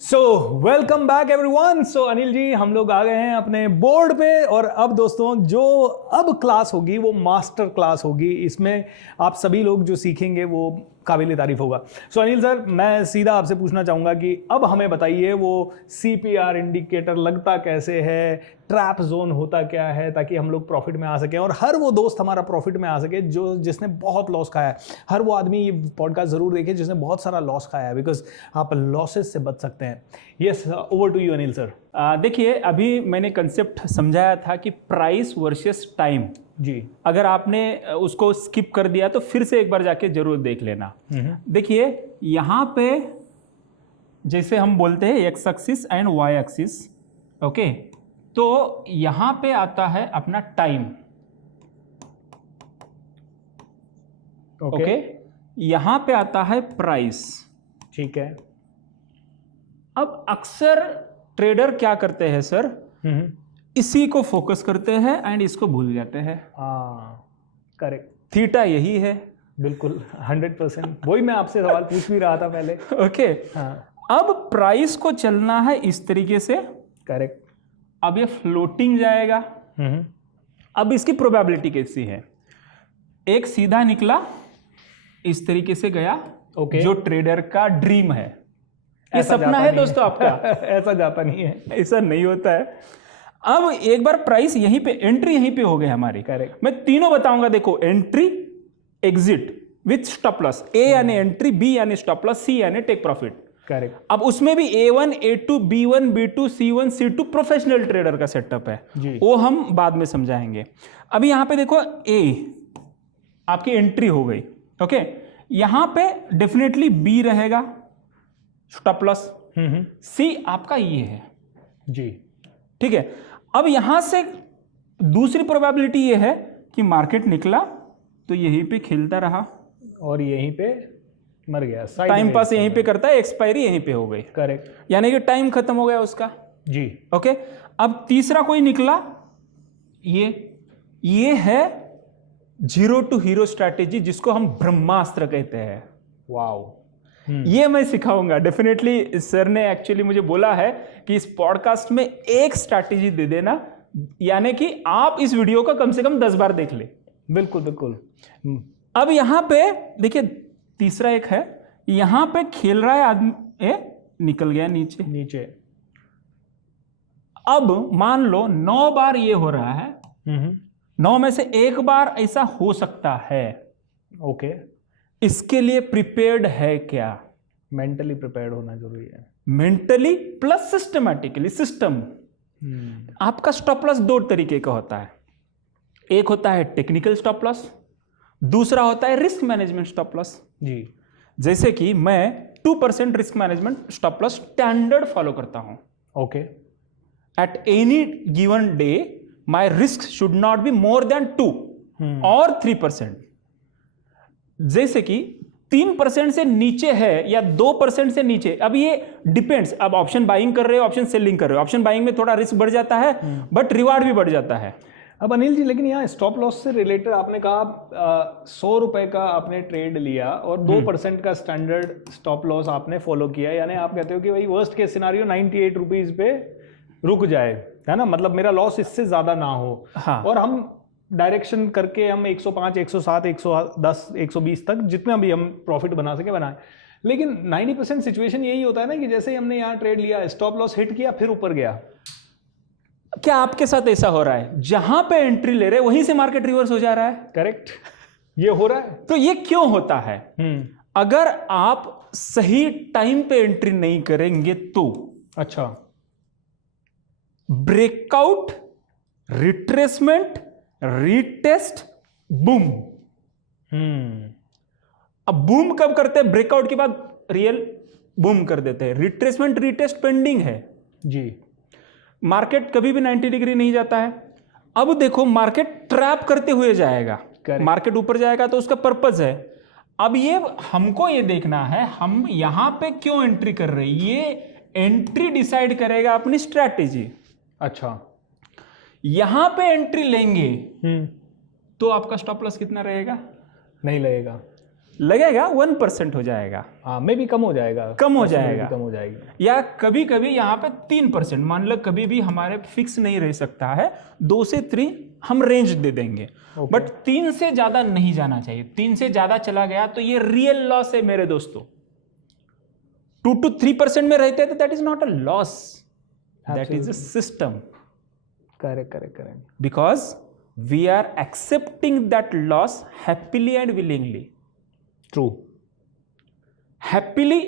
सो welcome back everyone. So Anil ji, हम लोग आ गए हैं अपने बोर्ड पे और अब दोस्तों जो अब क्लास होगी वो मास्टर क्लास होगी। इसमें आप सभी लोग जो सीखेंगे वो काबिल तारीफ होगा। सो अनिल सर, मैं सीधा आपसे पूछना चाहूँगा कि अब हमें बताइए वो CPR इंडिकेटर लगता कैसे है, ट्रैप जोन होता क्या है, ताकि हम लोग प्रॉफिट में आ सकें और हर वो दोस्त हमारा प्रॉफिट में आ सके जो जिसने बहुत लॉस खाया है। हर वो आदमी ये पॉडकास्ट ज़रूर देखे जिसने बहुत सारा लॉस खाया है, बिकॉज आप लॉसेस से बच सकते हैं। Yes, over to you Anil sir. देखिए, अभी मैंने कंसेप्ट समझाया था कि प्राइस वर्सेस टाइम। जी, अगर आपने उसको स्किप कर दिया तो फिर से एक बार जाके जरूर देख लेना। देखिए, यहाँ पे जैसे हम बोलते हैं X axis and Y axis, okay, तो यहाँ पे आता है अपना टाइम। ओके, यहाँ पे आता है प्राइस। ठीक है। अब अक्सर ट्रेडर क्या करते हैं सर, इसी को फोकस करते हैं एंड इसको भूल जाते हैं। करेक्ट। थीटा यही है। बिल्कुल 100%। वही मैं आपसे सवाल पूछ भी रहा था पहले। ओके, अब प्राइस को चलना है इस तरीके से। करेक्ट। अब ये फ्लोटिंग जाएगा। अब इसकी प्रोबेबिलिटी कैसी है? एक सीधा निकला, इस तरीके से गया। ओके। जो ट्रेडर का ड्रीम है, ये ऐसा सपना जाता है नहीं दोस्तों आपका। ऐसा जाता नहीं है। ऐसा नहीं होता है। अब एक बार प्राइस यहीं पे, एंट्री यहीं पे हो गई हमारी। करेक्ट। मैं तीनों बताऊंगा। देखो, entry, exit with stop loss, A यानी एंट्री, बी यानी स्टॉप लॉस, सी यानी टेक प्रॉफिट। करेक्ट। अब उसमें भी A1, A2, B1, B2, C1, C2 professional trader का सेटअप है जी। वो हम बाद में समझाएंगे। अभी यहां पे देखो, A आपकी एंट्री हो गई। ओके, यहां पे डेफिनेटली B रहेगा स्टॉप लॉस। C आपका ये है। जी। ठीक है। अब यहां से दूसरी प्रोबेबिलिटी ये है कि मार्केट निकला तो यहीं पे खेलता रहा और यहीं पे मर गया, टाइम पास यहीं पे करता है, एक्सपायरी यहीं पे हो गई। करेक्ट। यानी कि टाइम खत्म हो गया उसका। जी। ओके, अब तीसरा कोई निकला, ये है जीरो टू हीरो स्ट्रैटेजी, जिसको हम ब्रह्मास्त्र कहते हैं। वाओ। ये मैं सिखाऊंगा डेफिनेटली। सर ने एक्चुअली मुझे बोला है कि इस पॉडकास्ट में एक स्ट्रैटेजी दे देना, यानी कि आप इस वीडियो को कम से कम 10 बार देख ले। बिल्कुल बिल्कुल। अब यहां पे देखिए, तीसरा एक है, यहां पे खेल रहा है आदमी, निकल गया नीचे। नीचे। अब मान लो 9 बार ये हो रहा है, 9 में से एक बार ऐसा हो सकता है। ओके। इसके लिए प्रिपेयर्ड है क्या? मेंटली प्रिपेयर्ड होना जरूरी है। Mentally plus systematically. सिस्टम आपका स्टॉप लॉस दो तरीके का होता है। एक होता है टेक्निकल स्टॉप लॉस, दूसरा होता है रिस्क मैनेजमेंट स्टॉप लॉस। जी। जैसे कि मैं 2% risk management stop loss standard follow करता हूं। Okay. At any given day my risk should not be more than 2 और 3%। जैसे कि 3% से नीचे है या 2% से नीचे, अब ये डिपेंड्स। अब ऑप्शन बाइंग कर रहे हो, ऑप्शन सेलिंग कर रहे हो, ऑप्शन बाइंग में थोड़ा रिस्क बढ़ जाता है बट रिवार्ड भी बढ़ जाता है। अब अनिल जी, लेकिन यहाँ स्टॉप लॉस से रिलेटेड आपने कहा 100 रुपए का आपने ट्रेड लिया और 2% का स्टैंडर्ड स्टॉप लॉस आपने फॉलो किया, यानी आप कहते हो कि भाई वर्स्ट केस सिनारियो 98 रुपीज पे रुक जाए, है ना, मतलब मेरा लॉस इससे ज्यादा ना हो। हाँ। और हम डायरेक्शन करके हम 105, 107, 110, 120 तक जितना भी हम प्रॉफिट बना सके बनाए। लेकिन 90% सिचुएशन यही होता है ना कि जैसे ही हमने यहाँ ट्रेड लिया, स्टॉप लॉस हिट किया, फिर ऊपर गया। क्या आपके साथ ऐसा हो रहा है? जहां पे एंट्री ले रहे वहीं से मार्केट रिवर्स हो जा रहा है। करेक्ट, ये हो रहा है। तो ये क्यों होता है? अगर आप सही टाइम पे एंट्री नहीं करेंगे तो। अच्छा। Breakout, retracement, retest, boom. अब बूम कब करते हैं? ब्रेकआउट के बाद रियल बूम कर देते हैं। रिट्रेसमेंट, रीटेस्ट पेंडिंग है जी। मार्केट कभी भी 90 डिग्री नहीं जाता है। अब देखो, मार्केट ट्रैप करते हुए जाएगा। मार्केट ऊपर जाएगा तो उसका पर्पस है। अब ये हमको ये देखना है हम यहां पे क्यों एंट्री कर रहे हैं। ये एंट्री डिसाइड करेगा अपनी स्ट्रैटेजी। अच्छा। यहां पे एंट्री लेंगे तो आपका स्टॉप लॉस कितना रहेगा? नहीं लगेगा। लगेगा 1% हो जाएगा, हाँ मे भी कम हो जाएगा, कम हो Possibility जाएगा, कम हो जाएगी, या कभी कभी यहाँ पे 3%, मान लो कभी भी हमारे फिक्स नहीं रह सकता है, 2 से 3 हम रेंज दे देंगे, बट 3 से ज्यादा नहीं जाना चाहिए। 3 से ज्यादा चला गया तो ये रियल लॉस है मेरे दोस्तों। 2 to 3% में रहते हैं तो that is not a loss, that is a system, correct, because we are accepting that loss happily and willingly. True, happily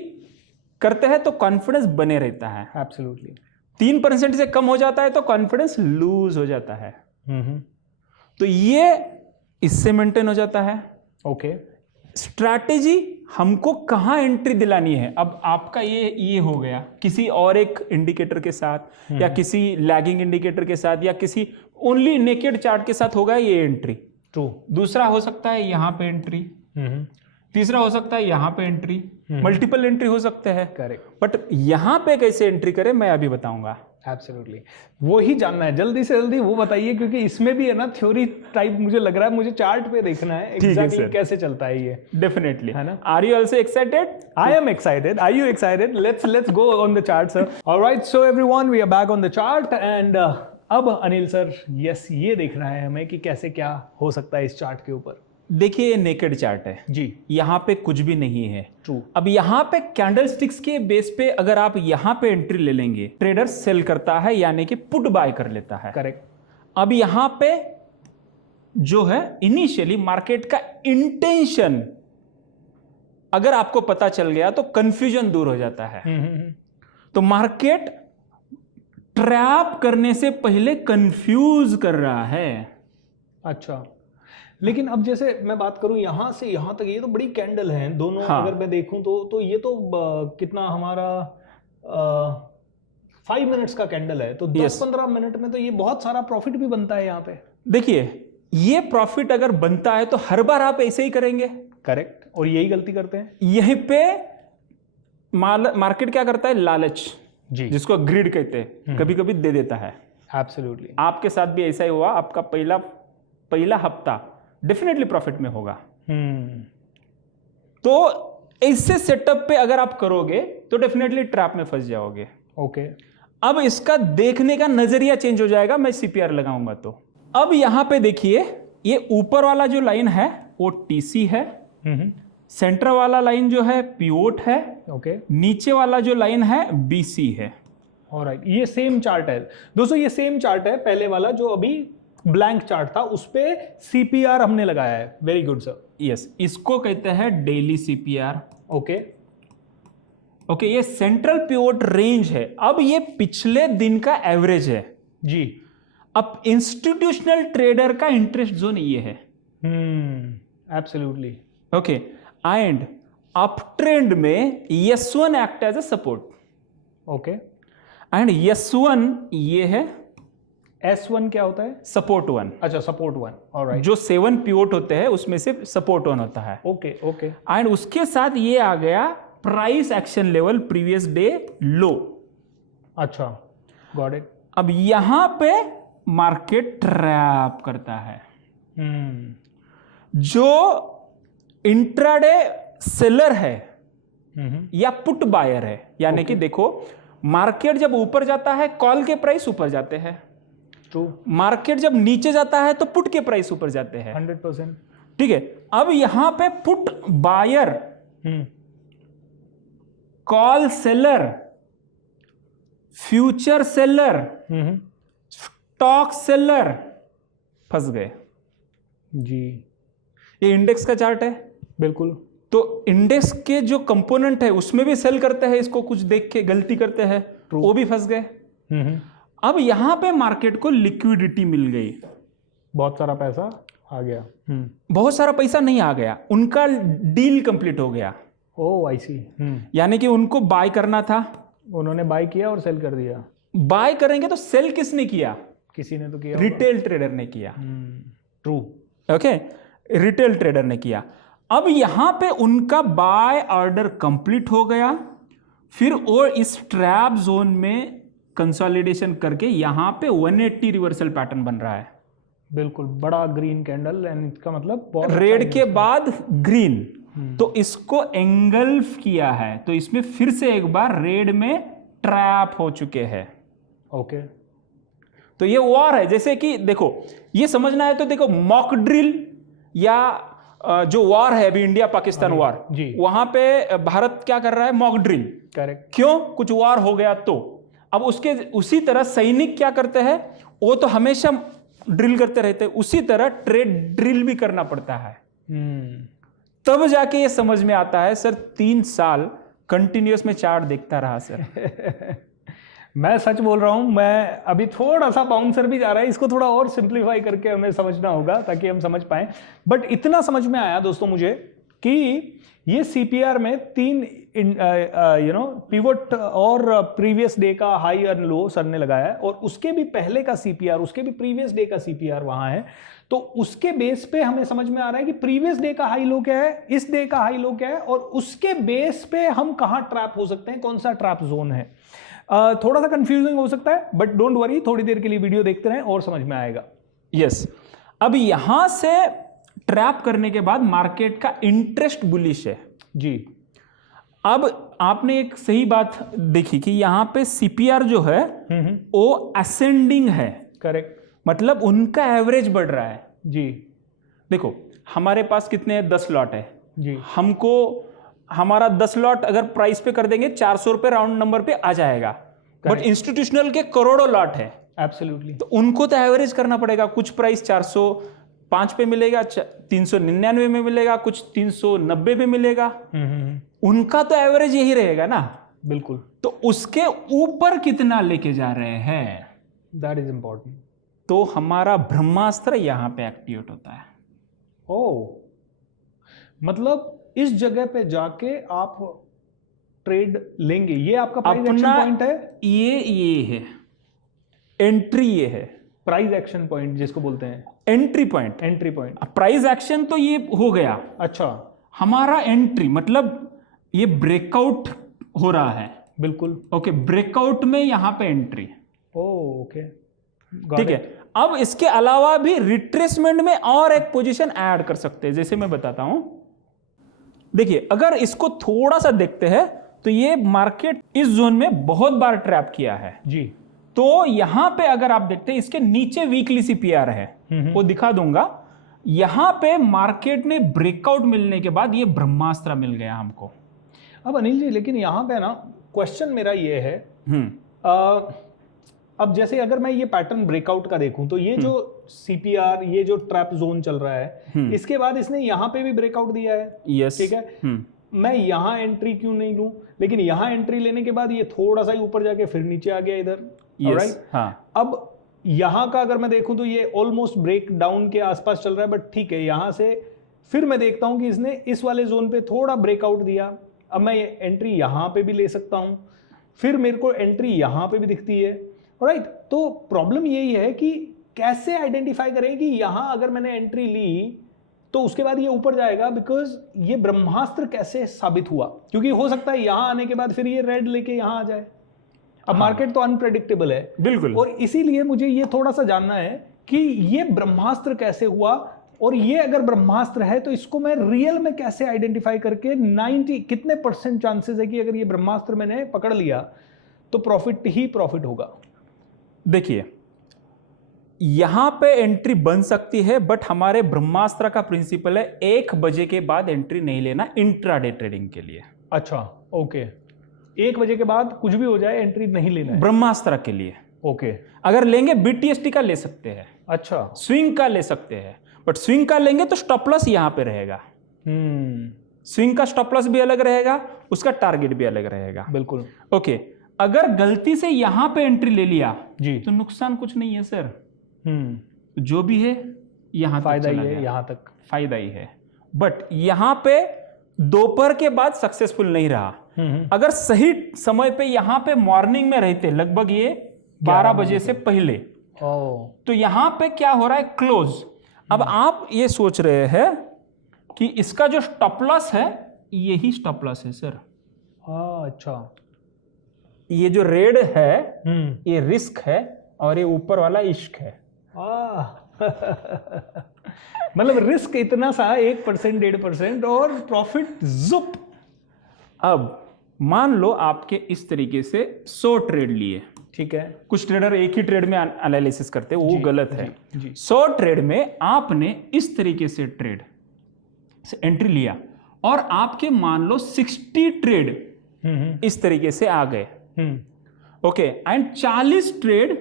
करते हैं तो कॉन्फिडेंस बने रहता है, एब्सोल्युटली, 3% से कम हो जाता है तो कॉन्फिडेंस लूज हो जाता है, तो ये इससे मेंटेन हो जाता है। ओके, स्ट्रैटेजी हमको कहाँ एंट्री दिलानी है। अब आपका ये हो गया किसी और एक इंडिकेटर के साथ, या किसी लैगिंग इंडिकेटर के साथ, या किसी ओनली नेकेड चार्ट के साथ होगा ये एंट्री। ट्रू, दूसरा हो सकता है यहाँ पे एंट्री, तीसरा हो सकता है यहाँ पे एंट्री, मल्टीपल एंट्री हो सकते हैं, करेक्ट, बट यहाँ पे कैसे एंट्री करें मैं अभी बताऊंगा। एब्सोल्युटली, वो ही जानना है, जल्दी से जल्दी वो बताइए, क्योंकि इसमें भी है ना थ्योरी टाइप मुझे लग रहा है, मुझे चार्ट पे देखना है एग्जैक्टली कैसे चलता है ये। डेफिनेटली, है ना? Are you also excited? I am excited. Are you excited? Let's go on the chart, sir. All right, so everyone, we are back on the chart and अब अनिल सर, यस, ये देखना है हमें कि कैसे क्या हो सकता है इस चार्ट के ऊपर। देखिए ये नेकेड चार्ट है जी, यहाँ पे कुछ भी नहीं है। ट्रू, अब यहाँ पे कैंडलस्टिक्स के बेस पे अगर आप यहाँ पे एंट्री ले लेंगे, ट्रेडर सेल करता है यानी कि पुट बाय कर लेता है। करेक्ट, अब यहाँ पे जो है इनिशियली मार्केट का इंटेंशन अगर आपको पता चल गया तो कंफ्यूजन दूर हो जाता है। तो मार्केट ट्रैप करने से पहले कंफ्यूज कर रहा है। अच्छा, लेकिन अब जैसे मैं बात करूं यहाँ से यहाँ तक, ये तो बड़ी कैंडल है दोनों। हाँ। अगर मैं देखूं तो ये तो कितना हमारा 5 मिनट्स का कैंडल है, तो 10-15 मिनट में तो ये बहुत सारा प्रॉफिट भी बनता है यहाँ पे। देखिए ये प्रॉफिट अगर बनता है तो हर बार आप ऐसे ही करेंगे। करेक्ट, और यही गलती करते हैं यहीं पे मार्केट क्या करता है, लालच, जी, जिसको ग्रीड कहते हैं, कभी कभी दे देता है। एब्सोल्युटली, आपके साथ भी ऐसा ही हुआ, आपका पहला हफ्ता डेफिनेटली प्रॉफिट में होगा। तो ऐसे सेटअप पे अगर आप करोगे तो डेफिनेटली ट्रैप में फंस जाओगे। ओके, अब इसका देखने का नजरिया चेंज हो जाएगा, मैं सीपीआर लगाऊंगा तो। अब यहां पे देखिए ये ऊपर वाला जो लाइन है वो टीसी है, सेंटर वाला लाइन जो है पिवोट है, ओके, नीचे वाला जो लाइन है बीसी है। ऑलराइट, ये सेम चार्ट है दोस्तों, ये सेम चार्ट है पहले वाला जो अभी ब्लैंक चार्ट था, उस पे सीपीआर हमने लगाया है। Very good sir. यस, इसको कहते हैं डेली सीपीआर। ओके, ओके, ये सेंट्रल पिवोट रेंज है। अब ये पिछले दिन का एवरेज है जी। अब इंस्टीट्यूशनल ट्रेडर का इंटरेस्ट जोन ये है। Absolutely, okay, and up trend में S1 act as a support. Okay, and S1 ये है, S1 क्या होता है? सपोर्ट 1। अच्छा, सपोर्ट 1, ऑलराइट, जो 7 पिवोट होते हैं उसमें से सपोर्ट 1 होता है। ओके, ओके, एंड उसके साथ ये आ गया price action level previous day लो। अच्छा, गॉट इट। अब यहां पे मार्केट ट्रैप करता है। जो इंट्राडे सेलर है या पुट बायर है, यानी कि देखो मार्केट जब ऊपर जाता है कॉल के प्राइस ऊपर जाते हैं, ट्रू, मार्केट जब नीचे जाता है तो पुट के प्राइस ऊपर जाते हैं। 100%, ठीक है, अब यहां पे put buyer, call seller, future seller, stock seller फंस गए जी, ये इंडेक्स का चार्ट है। बिल्कुल, तो इंडेक्स के जो कंपोनेंट है उसमें भी सेल करते हैं, इसको कुछ देख के गलती करते हैं, वो भी फंस गए। अब यहां पे मार्केट को लिक्विडिटी मिल गई, बहुत सारा पैसा आ गया। बहुत सारा पैसा नहीं आ गया, उनका डील कंप्लीट हो गया। ओह, आई सी। यानी कि उनको बाय करना था, उन्होंने बाय किया और सेल कर दिया। बाय करेंगे तो सेल किसने किया? किसी ने तो किया, रिटेल ट्रेडर ने किया। ट्रू, ओके, रिटेल ट्रेडर ने किया। अब यहां पे उनका बाय ऑर्डर कंप्लीट हो गया, फिर और इस ट्रैप जोन में कंसोलिडेशन करके यहां पे 180 रिवर्सल पैटर्न बन रहा है। बिल्कुल, बड़ा ग्रीन कैंडल, एंड इसका मतलब रेड के बाद ग्रीन, तो इसको एंगल्फ किया है, तो इसमें फिर से एक बार रेड में ट्रैप हो चुके हैं। ओके, तो ये वॉर है। जैसे कि देखो, ये समझना है तो देखो, मॉक ड्रिल या जो वॉर है अभी इंडिया पाकिस्तान वॉर, जी, वहां पे भारत क्या कर रहा है? Mock drill. करेक्ट। क्यों? कुछ वॉर हो गया तो। अब उसके उसी तरह सैनिक क्या करते हैं? वो तो हमेशा ड्रिल करते रहते हैं, उसी तरह ट्रेड ड्रिल भी करना पड़ता है। तब जाके ये समझ में आता है। सर 3 साल कंटिन्यूअस में चार्ट देखता रहा सर। मैं सच बोल रहा हूं, मैं अभी थोड़ा सा बाउंसर भी जा रहा है, इसको थोड़ा और सिंप्लीफाई करके हमें समझना होगा ताकि हम समझ पाएं। बट इतना समझ में आया दोस्तों मुझे कि ये सीपीआर में 3 पिवट और प्रीवियस डे का हाई और लो सर ने लगाया है, और उसके भी पहले का सीपीआर, उसके भी प्रीवियस डे का सीपीआर वहां है। तो उसके बेस पे हमें समझ में आ रहा है कि प्रीवियस डे का हाई लो क्या है, इस डे का हाई लो क्या है, और उसके बेस पे हम कहां ट्रैप हो सकते हैं, कौन सा ट्रैप जोन है। थोड़ा सा कंफ्यूजिंग हो सकता है, बट डोंट वरी, थोड़ी देर के लिए वीडियो देखते रहें और समझ में आएगा। यस, अब यहां से ट्रैप करने के बाद मार्केट का इंटरेस्ट बुलिश है जी। अब आपने एक सही बात देखी कि यहां पे सीपीआर जो है वो असेंडिंग है। करेक्ट, मतलब उनका एवरेज बढ़ रहा है। जी। देखो, हमारे पास कितने 10 लॉट है जी, हमको, हमारा 10 लॉट अगर प्राइस पे कर देंगे 400 रुपए राउंड नंबर पे आ जाएगा। बट इंस्टीट्यूशनल के करोड़ों लॉट है, एब्सोल्युटली। तो उनको तो एवरेज करना पड़ेगा। कुछ प्राइस 405 पे मिलेगा, 399 में मिलेगा, कुछ 390 में मिलेगा। उनका तो एवरेज यही रहेगा ना। बिल्कुल। तो उसके ऊपर कितना लेके जा रहे हैं, दैट इज इंपॉर्टेंट। तो हमारा ब्रह्मास्त्र यहां पे एक्टिवेट होता है। ओ, मतलब इस जगह पे जाके आप ट्रेड लेंगे, ये आपका प्राइस एक्शन पॉइंट है। ये है एंट्री, ये है प्राइस एक्शन पॉइंट जिसको बोलते हैं, entry point. Entry point. Price action तो ये हो गया, अच्छा, हमारा एंट्री मतलब ये ब्रेकआउट हो रहा है। बिल्कुल। ओके, ब्रेकआउट में यहां पे एंट्री। ओके, ठीक है। अब इसके अलावा भी रिट्रेसमेंट में और एक पोजीशन ऐड कर सकते हैं, जैसे मैं बताता हूं। देखिए, अगर इसको थोड़ा सा देखते हैं तो ये मार्केट इस जोन में बहुत बार ट्रैप किया है जी। तो यहां पे अगर आप देखते हैं, इसके नीचे वीकली सीपीआर है, वो दिखा दूंगा। यहां पे मार्केट ने ब्रेकआउट मिलने के बाद ये ब्रह्मास्त्र मिल गया हमको। अब अनिल जी, लेकिन यहां पे ना क्वेश्चन मेरा ये है, अब जैसे अगर मैं ये पैटर्न ब्रेकआउट का देखूं तो ये जो सीपीआर, ये जो ट्रैप जोन चल रहा है, इसके बाद इसने यहां पे भी ब्रेकआउट दिया है। यस, ठीक है। मैं यहां एंट्री क्यों नहीं लूं, लेकिन यहां एंट्री लेने के बाद ये थोड़ा सा ही ऊपर जाके फिर नीचे आ गया इधर। यस, हाँ। अब यहां का अगर मैं देखूं तो ये ऑलमोस्ट ब्रेक डाउन के आसपास चल रहा है, बट ठीक है, यहां से फिर मैं देखता हूं कि इसने इस वाले जोन पे थोड़ा ब्रेकआउट दिया। अब मैं एंट्री यहां पे भी ले सकता हूं, फिर मेरे को एंट्री यहां पे भी दिखती है। राइट, तो प्रॉब्लम यही है कि कैसे आइडेंटिफाई करें कि यहां अगर मैंने एंट्री ली तो उसके बाद ये ऊपर जाएगा, बिकॉज ये ब्रह्मास्त्र कैसे साबित हुआ, क्योंकि हो सकता है यहां आने के बाद फिर ये रेड लेके यहां आ जाए। अब मार्केट तो अनप्रेडिक्टेबल है, बिल्कुल, और इसीलिए मुझे ये थोड़ा सा जानना है कि ये ब्रह्मास्त्र कैसे हुआ, और ये अगर ब्रह्मास्त्र है तो इसको मैं रियल में कैसे आइडेंटिफाई करके 90 कितने % चांसेस है कि अगर ये ब्रह्मास्त्र मैंने पकड़ लिया तो प्रॉफिट ही प्रॉफिट होगा। देखिए, यहां पे एंट्री बन सकती है, बट हमारे ब्रह्मास्त्र का प्रिंसिपल है 1 बजे के बाद एंट्री नहीं लेना इंट्राडे ट्रेडिंग के लिए। अच्छा, ओके, 1 बजे के बाद कुछ भी हो जाए एंट्री नहीं लेना है ब्रह्मास्त्र के लिए। ओके, अगर लेंगे बीटीएसटी का ले सकते हैं, अच्छा, स्विंग का ले सकते हैं, बट स्विंग का लेंगे तो स्टॉप लॉस यहां पे रहेगा। स्विंग का स्टॉप लॉस भी अलग रहेगा, उसका टारगेट भी अलग रहेगा। बिल्कुल। ओके, अगर गलती से यहां पे एंट्री ले लिया जी, तो नुकसान कुछ नहीं है सर। जो भी है यहां फायदा ही है, यहां तक फायदा ही है। बट यहां पे दोपहर के बाद सक्सेसफुल नहीं रहा। अगर सही समय पे यहां पे मॉर्निंग में रहते, लगभग ये 12 बजे से पहले, तो यहां पे क्या हो रहा है, क्लोज। अब आप ये सोच रहे हैं कि इसका जो स्टॉप लॉस है यही स्टॉप लॉस है सर। अच्छा, ये जो रेड है ये रिस्क है, और ये ऊपर वाला इश्क है। मतलब रिस्क इतना सा 1% 1.5% और प्रॉफिट जुप। अब मान लो आपके इस तरीके से 100 ट्रेड लिए, ठीक है, कुछ ट्रेडर एक ही ट्रेड में एनालिसिस करते हैं, वो गलत है। जी 100 ट्रेड में आपने इस तरीके से ट्रेड से एंट्री लिया और आपके मान लो 60 ट्रेड इस तरीके से आ गए, ओके, एंड 40 ट्रेड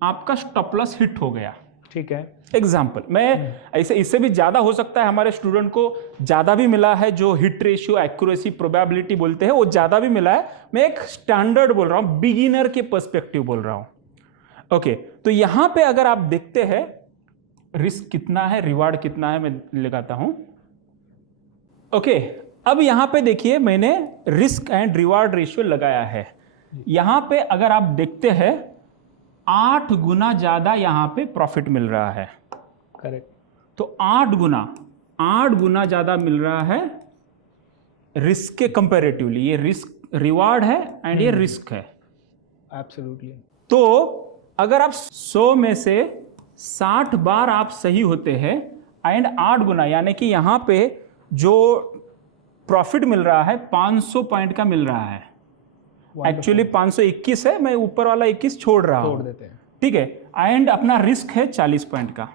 आपका स्टॉप लॉस हिट हो गया। ठीक है, एग्जाम्पल, मैं ऐसे इससे भी ज्यादा हो सकता है, हमारे स्टूडेंट को ज्यादा भी मिला है, जो हिट रेशियो एक्यूरेसी प्रोबेबिलिटी बोलते हैं वो ज्यादा भी मिला है। मैं एक स्टैंडर्ड बोल रहा हूं, बिगिनर के पर्सपेक्टिव बोल रहा हूं। ओके, तो यहां पे अगर आप देखते हैं रिस्क कितना है, रिवार्ड कितना है, मैं लगाता हूं। ओके, अब यहां पे देखिए मैंने रिस्क एंड रिवार्ड रेशियो लगाया है। यहां पे अगर आप देखते हैं 8 गुना ज्यादा यहां पे प्रॉफिट मिल रहा है। करेक्ट, तो 8 गुना ज्यादा मिल रहा है रिस्क के कंपैरेटिवली। ये रिस्क रिवार्ड है एंड ये रिस्क है। एब्सोल्युटली। तो अगर आप 100 में से 60 बार आप सही होते हैं एंड 8 गुना, यानी कि यहां पे जो प्रॉफिट मिल रहा है 500 पॉइंट का मिल रहा है। एक्चुअली 521 है, मैं ऊपर वाला 21 छोड़ रहा हूं, छोड़ देते हैं, ठीक है, एंड अपना रिस्क है 40 पॉइंट का।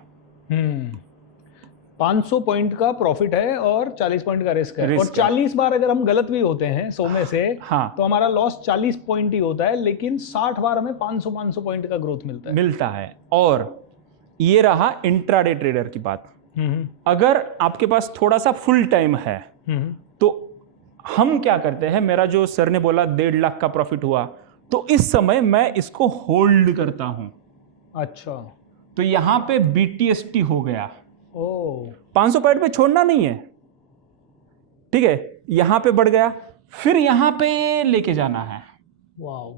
500 पॉइंट का प्रॉफिट है और 40 पॉइंट का रिस्क है। और 40 बार अगर हम गलत भी होते हैं 100 में से, हाँ, तो हमारा लॉस 40 पॉइंट ही होता है, लेकिन 60 बार हमें 500 पॉइंट का ग्रोथ मिलता है। और ये रहा इंट्राडे ट्रेडर की बात। अगर आपके पास थोड़ा सा फुल टाइम है तो हम क्या करते हैं, मेरा जो सर ने बोला 1.5 लाख का प्रॉफिट हुआ, तो इस समय मैं इसको होल्ड करता हूं। अच्छा, तो यहां पे BTST हो गया। ओ, 500 पॉइंट पे छोड़ना नहीं है, ठीक है, यहां पे बढ़ गया, फिर यहां पे लेके जाना है। वाओ,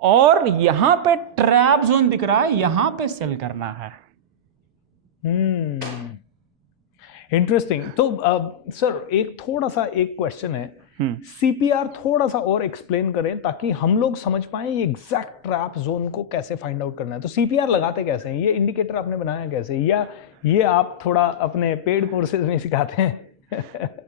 और यहां पे ट्रैप जोन दिख रहा है, यहां पे सेल करना है। इंटरेस्टिंग। तो सर एक थोड़ा सा एक क्वेश्चन है, CPR थोड़ा सा और एक्सप्लेन करें ताकि हम लोग समझ पाए ये एग्जैक्ट ट्रैप जोन को कैसे फाइंड आउट करना है। तो CPR लगाते कैसे हैं, ये इंडिकेटर आपने बनाया कैसे, या ये आप थोड़ा अपने पेड कोर्सेज में सिखाते हैं?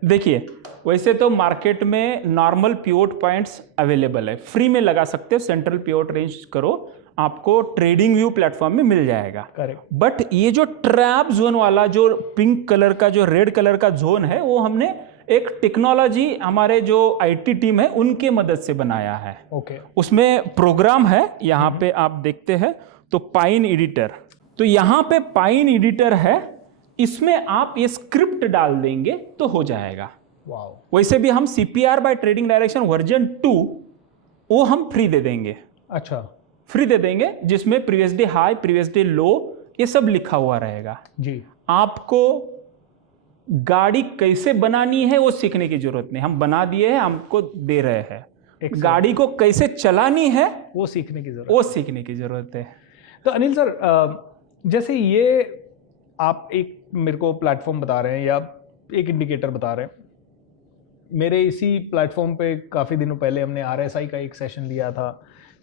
देखिए, वैसे तो मार्केट में नॉर्मल पिवोट पॉइंट्स अवेलेबल है, फ्री में लगा सकते हो। सेंट्रल पिवोट रेंज करो, आपको ट्रेडिंग व्यू प्लेटफॉर्म में मिल जाएगा। करेक्ट। बट ये जो ट्रैप जोन वाला, जो पिंक कलर का, जो रेड कलर का जोन है, वो हमने एक टेक्नोलॉजी, हमारे जो IT टीम है उनके मदद से बनाया है। ओके, उसमें प्रोग्राम है, यहाँ पे आप देखते हैं तो पाइन एडिटर, तो यहाँ पे पाइन एडिटर है, इसमें आप ये स्क्रिप्ट डाल देंगे तो हो जाएगा। वाओ। वैसे भी हम CPR by trading direction version 2 वो हम फ्री दे देंगे। अच्छा, फ्री दे देंगे, जिसमें previous day high, previous day लो, ये सब लिखा हुआ रहेगा। जी, आपको गाड़ी कैसे बनानी है वो सीखने की जरूरत नहीं, हम बना दिए हैं, हमको दे रहे हैं। गाड़ी को कैसे चलानी है वो सीखने की जरूरत, वो सीखने की जरूरत है। तो अनिल सर, जैसे ये आप एक मेरे को प्लेटफॉर्म बता रहे हैं या एक इंडिकेटर बता रहे हैं, मेरे इसी प्लेटफॉर्म पे काफ़ी दिनों पहले हमने RSI का एक सेशन लिया था,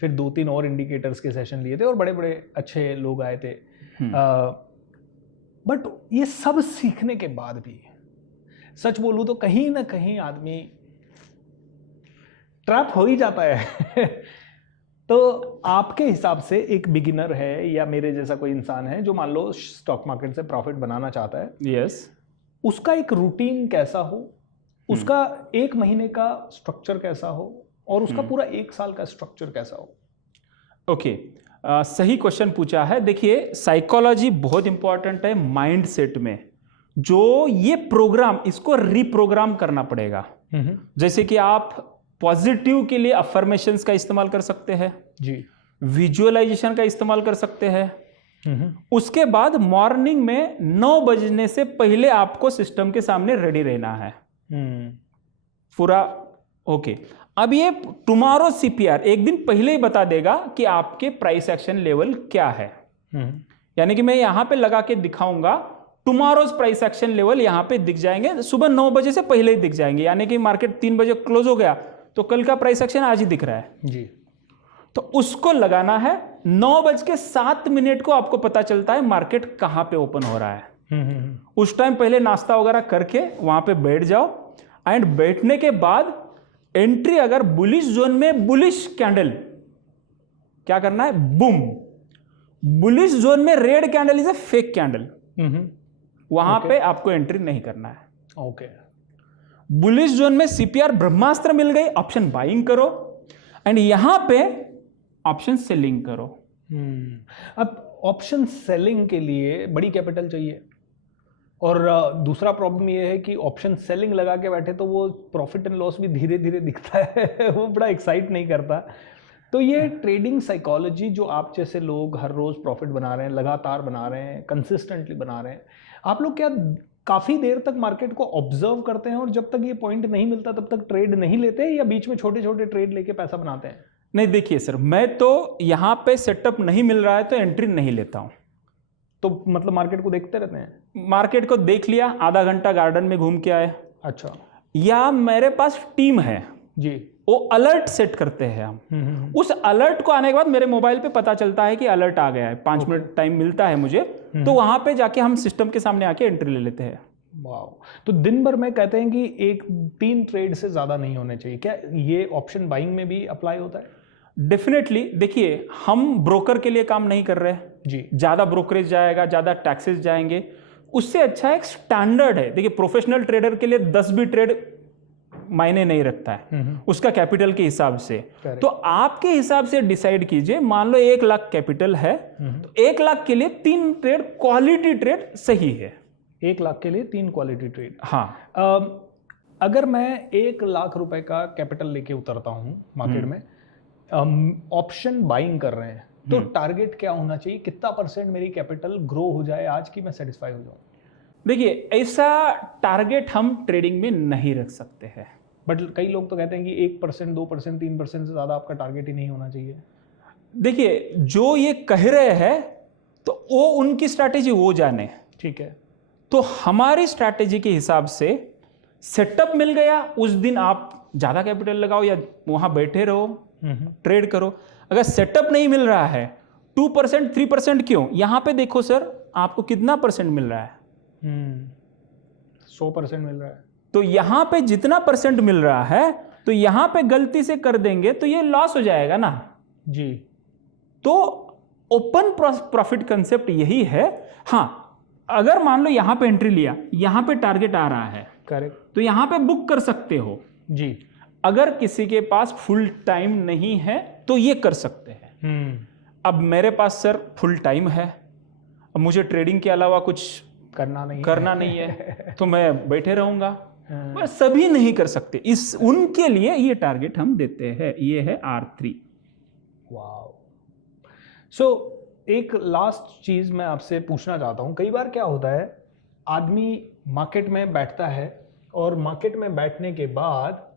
फिर 2-3 और इंडिकेटर्स के सेशन लिए थे और बड़े बड़े अच्छे लोग आए थे। बट ये सब सीखने के बाद भी सच बोलूं तो कहीं ना कहीं आदमी ट्रैप हो ही जाता है। तो आपके हिसाब से एक बिगिनर है या मेरे जैसा कोई इंसान है जो मान लो स्टॉक मार्केट से प्रॉफिट बनाना चाहता है, यस, उसका एक रूटीन कैसा हो, उसका 1 महीने का स्ट्रक्चर कैसा हो और उसका पूरा 1 साल का स्ट्रक्चर कैसा हो? ओके, सही क्वेश्चन पूछा है। देखिए, साइकोलॉजी बहुत इंपॉर्टेंट है माइंड सेट में। जो ये प्रोग्राम, इसको रिप्रोग्राम करना पड़ेगा। जैसे कि आप पॉजिटिव के लिए अफर्मेशंस का इस्तेमाल कर सकते हैं जी, विजुअलाइजेशन का इस्तेमाल कर सकते हैं। उसके बाद मॉर्निंग में 9 बजने से पहले आपको सिस्टम के सामने रेडी रहना है पूरा। ओके, अब ये टुमारो CPR एक दिन पहले ही बता देगा कि आपके प्राइस एक्शन लेवल क्या है। यानी कि मैं यहां पे लगा के दिखाऊंगा, टुमारोज प्राइस एक्शन लेवल यहां पे दिख जाएंगे, सुबह 9 बजे से पहले ही दिख जाएंगे। यानी कि मार्केट 3 बजे क्लोज हो गया तो कल का प्राइस एक्शन आज ही दिख रहा है जी। तो उसको लगाना है। 9:07 को आपको पता चलता है मार्केट कहां पे ओपन हो रहा है। उस टाइम पहले नाश्ता वगैरह करके वहां पे बैठ जाओ, एंड बैठने के बाद एंट्री अगर बुलिश जोन में बुलिश कैंडल, क्या करना है, बूम। बुलिश जोन में red candle is a fake candle, वहां पे आपको एंट्री नहीं करना है। ओके। बुलिश जोन में सीपीआर ब्रह्मास्त्र मिल गई, ऑप्शन बाइंग करो, एंड यहां पे ऑप्शन सेलिंग करो। अब ऑप्शन सेलिंग के लिए बड़ी कैपिटल चाहिए, और दूसरा प्रॉब्लम ये है कि ऑप्शन सेलिंग लगा के बैठे तो वो प्रॉफिट एंड लॉस भी धीरे धीरे दिखता है वो बड़ा एक्साइट नहीं करता। तो ये ट्रेडिंग साइकोलॉजी जो आप जैसे लोग हर रोज़ प्रॉफिट बना रहे हैं, लगातार बना रहे हैं, कंसिस्टेंटली बना रहे हैं, आप लोग क्या काफ़ी देर तक मार्केट को ऑब्जर्व करते हैं और जब तक ये पॉइंट नहीं मिलता तब तक ट्रेड नहीं लेते, या बीच में छोटे छोटे ट्रेड लेके पैसा बनाते हैं? नहीं, देखिए सर, मैं तो यहां पे सेटअप नहीं मिल रहा है तो एंट्री नहीं लेता हूं। तो मतलब मार्केट को देखते रहते हैं? मार्केट को देख लिया, आधा घंटा गार्डन में घूम के आए। अच्छा। या मेरे पास टीम है जी, वो अलर्ट सेट करते हैं हम। उस अलर्ट को आने के बाद मेरे मोबाइल पे पता चलता है कि अलर्ट आ गया है, 5 मिनट टाइम मिलता है मुझे, तो वहां पे जाके हम सिस्टम के सामने आके एंट्री ले लेते हैं। वाह। तो दिन भर में कहते हैं कि 3 ट्रेड से ज़्यादा नहीं होने चाहिए, क्या ये ऑप्शन बाइंग में भी अप्लाई होता है? डेफिनेटली। देखिए, हम ब्रोकर के लिए काम नहीं कर रहे हैं जी, ज़्यादा ब्रोकरेज जाएगा, ज़्यादा टैक्सेस जाएंगे, उससे अच्छा एक स्टैंडर्ड है। देखिए, प्रोफेशनल ट्रेडर के लिए 10 भी ट्रेड मायने नहीं रखता है उसका कैपिटल के हिसाब से। तो आपके हिसाब से डिसाइड कीजिए, मान लो 1 लाख कैपिटल है, तो 1 लाख के लिए 3 ट्रेड क्वालिटी ट्रेड सही है। 1 लाख के लिए 3 क्वालिटी ट्रेड। हाँ। अगर मैं 1 लाख रुपए का कैपिटल लेके उतरता हूँ मार्केट में, ऑप्शन बाइंग कर रहे हैं, तो टारगेट क्या होना चाहिए? कितना % मेरी कैपिटल ग्रो हो जाए आज की मैं सेटिस्फाई हो जाऊँ? देखिए, ऐसा टारगेट हम ट्रेडिंग में नहीं रख सकते हैं। बट कई लोग तो कहते हैं कि 1%, 2%, 3% से ज़्यादा आपका टारगेट ही नहीं होना चाहिए। देखिए, जो ये कह रहे हैं तो वो उनकी स्ट्रैटेजी वो जाने। ठीक है। तो हमारी स्ट्रैटेजी के हिसाब से सेटअप मिल गया, उस दिन आप ज़्यादा कैपिटल लगाओ या वहाँ बैठे रहो, ट्रेड करो। अगर सेटअप नहीं मिल रहा है, 2%, 3% क्यों, यहाँ पे देखो सर, आपको कितना % मिल रहा है? 100% मिल रहा है। तो यहाँ पे जितना % मिल रहा है, तो यहाँ पे गलती से कर देंगे तो ये लॉस हो जाएगा ना जी। तो ओपन प्रॉफिट कंसेप्ट यही है। हाँ, अगर मान लो यहाँ पे एंट्री लिया, यहाँ पे टारगेट आ रहा है, करेक्ट, तो यहाँ पे बुक कर सकते हो जी। अगर किसी के पास फुल टाइम नहीं है तो ये कर सकते हैं। अब मेरे पास सर फुल टाइम है, अब मुझे ट्रेडिंग के अलावा कुछ करना नहीं है तो मैं बैठे रहूंगा। बस सभी नहीं कर सकते, इस उनके लिए ये टारगेट हम देते हैं, ये है R3। वाओ। सो एक लास्ट चीज मैं आपसे पूछना चाहता हूँ, कई बार क्या होता है, आदमी मार्केट में बैठता है और मार्केट में बैठने के बाद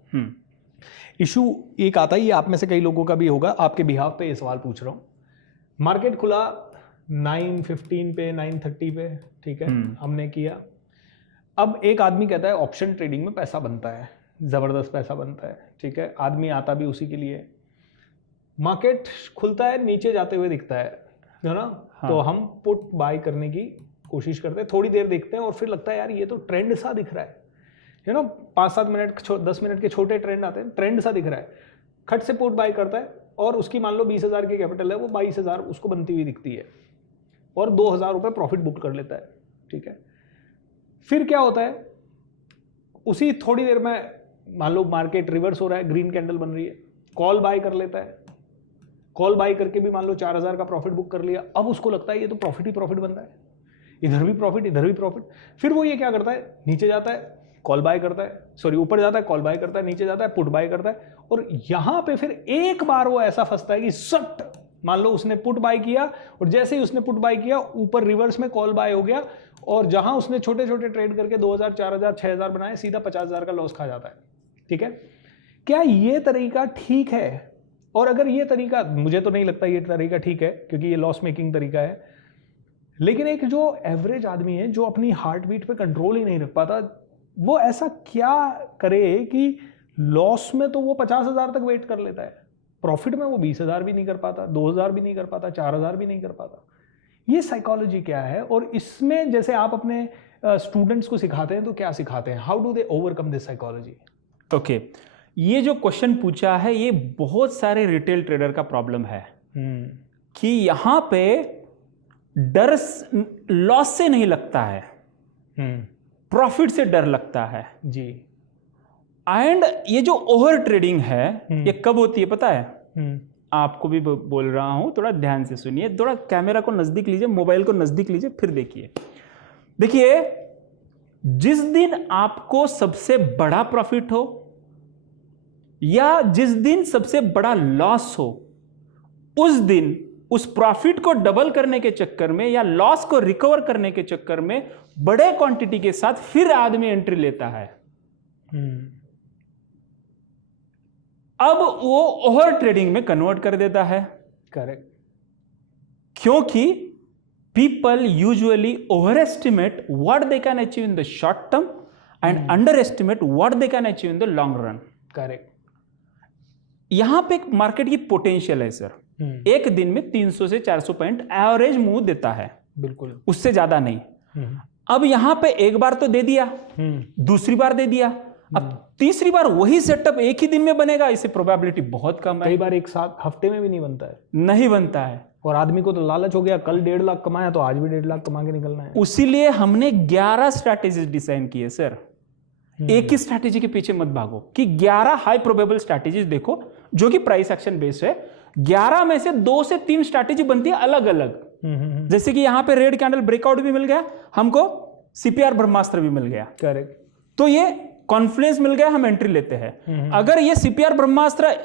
इशू एक आता ही, आप में से कई लोगों का भी होगा, आपके बिहाफ पे ये सवाल पूछ रहा हूँ। मार्केट खुला 9:15 पे, 9:30 पे, ठीक है, हमने किया। अब एक आदमी कहता है ऑप्शन ट्रेडिंग में पैसा बनता है, ज़बरदस्त पैसा बनता है, ठीक है, आदमी आता भी उसी के लिए। मार्केट खुलता है, नीचे जाते हुए दिखता है ना। हाँ। तो हम पुट बाय करने की कोशिश करते हैं, थोड़ी देर देखते हैं और फिर लगता है यार ये तो ट्रेंड सा दिख रहा है, 5-7 मिनट 10 मिनट के छोटे ट्रेंड आते हैं, ट्रेंड सा दिख रहा है, खट से पुट बाय करता है और उसकी मान लो 20,000 की कैपिटल है, वो 22,000 उसको बनती हुई दिखती है और 2,000 रुपये प्रॉफिट बुक कर लेता है, ठीक है। फिर क्या होता है, उसी थोड़ी देर में मान लो मार्केट रिवर्स हो रहा है, ग्रीन कैंडल बन रही है, कॉल बाय कर लेता है, कॉल बाय करके भी मान लो 4,000 का प्रॉफिट बुक कर लिया। अब उसको लगता है ये तो प्रॉफिट ही प्रॉफिट बन रहा है, इधर भी प्रॉफिट इधर भी प्रॉफिट। फिर वो ये क्या करता है, नीचे जाता है, कॉल बाय करता है, सॉरी ऊपर जाता है, कॉल बाय करता है, नीचे जाता है, पुट बाय करता है, और यहां पे फिर एक बार वो ऐसा फंसता है कि सट, मान लो उसने पुट बाय किया और जैसे ही उसने पुट बाय किया ऊपर रिवर्स में कॉल बाय हो गया और जहां उसने छोटे छोटे ट्रेड करके 2,000, 4,000, 6,000 बनाए, सीधा 50,000 का लॉस खा जाता है, ठीक है। क्या ये तरीका ठीक है? और अगर ये तरीका, मुझे तो नहीं लगता ये तरीका ठीक है क्योंकि ये लॉस मेकिंग तरीका है, लेकिन एक जो एवरेज आदमी है जो अपनी हार्ट बीट पे कंट्रोल ही नहीं रख पाता, वो ऐसा क्या करे कि लॉस में तो वो 50,000 तक वेट कर लेता है, प्रॉफिट में वो 20,000 भी नहीं कर पाता, 2,000 भी नहीं कर पाता, 4,000 भी नहीं कर पाता। ये साइकोलॉजी क्या है, और इसमें जैसे आप अपने स्टूडेंट्स को सिखाते हैं तो क्या सिखाते हैं, how do they overcome this psychology? Okay, ये जो क्वेश्चन पूछा है ये बहुत सारे रिटेल ट्रेडर का प्रॉब्लम है कि यहाँ पे डर लॉस से नहीं लगता है, प्रॉफिट से डर लगता है जी। एंड ये जो ओवर ट्रेडिंग है ये कब होती है पता है? आपको भी बोल रहा हूं, थोड़ा ध्यान से सुनिए, थोड़ा कैमरा को नजदीक लीजिए, मोबाइल को नजदीक लीजिए, फिर देखिए। देखिए, जिस दिन आपको सबसे बड़ा प्रॉफिट हो या जिस दिन सबसे बड़ा लॉस हो, उस दिन उस प्रॉफिट को डबल करने के चक्कर में या लॉस को रिकवर करने के चक्कर में बड़े क्वांटिटी के साथ फिर आदमी एंट्री लेता है। अब वो ओवर ट्रेडिंग में कन्वर्ट कर देता है। करेक्ट। क्योंकि people usually overestimate what they can achieve in the short term and underestimate what they can achieve in the long run. Correct. यहां पे एक मार्केट की पोटेंशियल है सर, एक दिन में 300 से 400 पॉइंट एवरेज मूव देता है, बिल्कुल, उससे ज्यादा नहीं। अब यहां पे एक बार तो दे दिया, दूसरी बार दे दिया, अब तीसरी बार वही सेटअप एक ही दिन में बनेगा, इससे प्रोबेबिलिटी बहुत कम है। कई बार एक साथ हफ्ते में भी नहीं बनता है, नहीं बनता है। और आदमी को तो लालच हो गया, कल 1.5 लाख कमाया तो आज भी 1.5 लाख कमा के निकलना है। उसीलिए हमने 11 स्ट्रैटेजीज डिजाइन किए सर। एक ही स्ट्रैटेजी के पीछे मत भागो कि 11 हाई प्रोबेबल स्ट्रैटेजीज देखो जो कि प्राइस एक्शन बेस्ड है। 11 में से 2 से 3 स्ट्रैटेजी बनती है अलग अलग। जैसे कि यहां पे रेड कैंडल ब्रेकआउट भी मिल गया हमको, सीपीआर ब्रह्मास्त्र भी मिल गया। करेक्ट। तो ये कॉन्फ्लुएंस मिल गया, हम एंट्री लेते हैं। अगर ये सीपीआर ब्रह्मास्त्र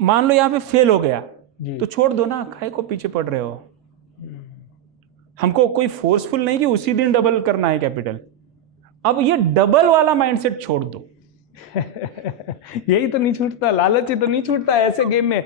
मान लो यहां पे फेल हो गया तो छोड़ दो ना, काहे को पीछे पड़ रहे हो। हमको कोई फोर्सफुल नहीं कि उसी दिन डबल करना है कैपिटल। अब ये डबल वाला माइंडसेट छोड़ दो। यही तो नहीं छूटता, लालच ही तो नहीं छूटता ऐसे गेम में।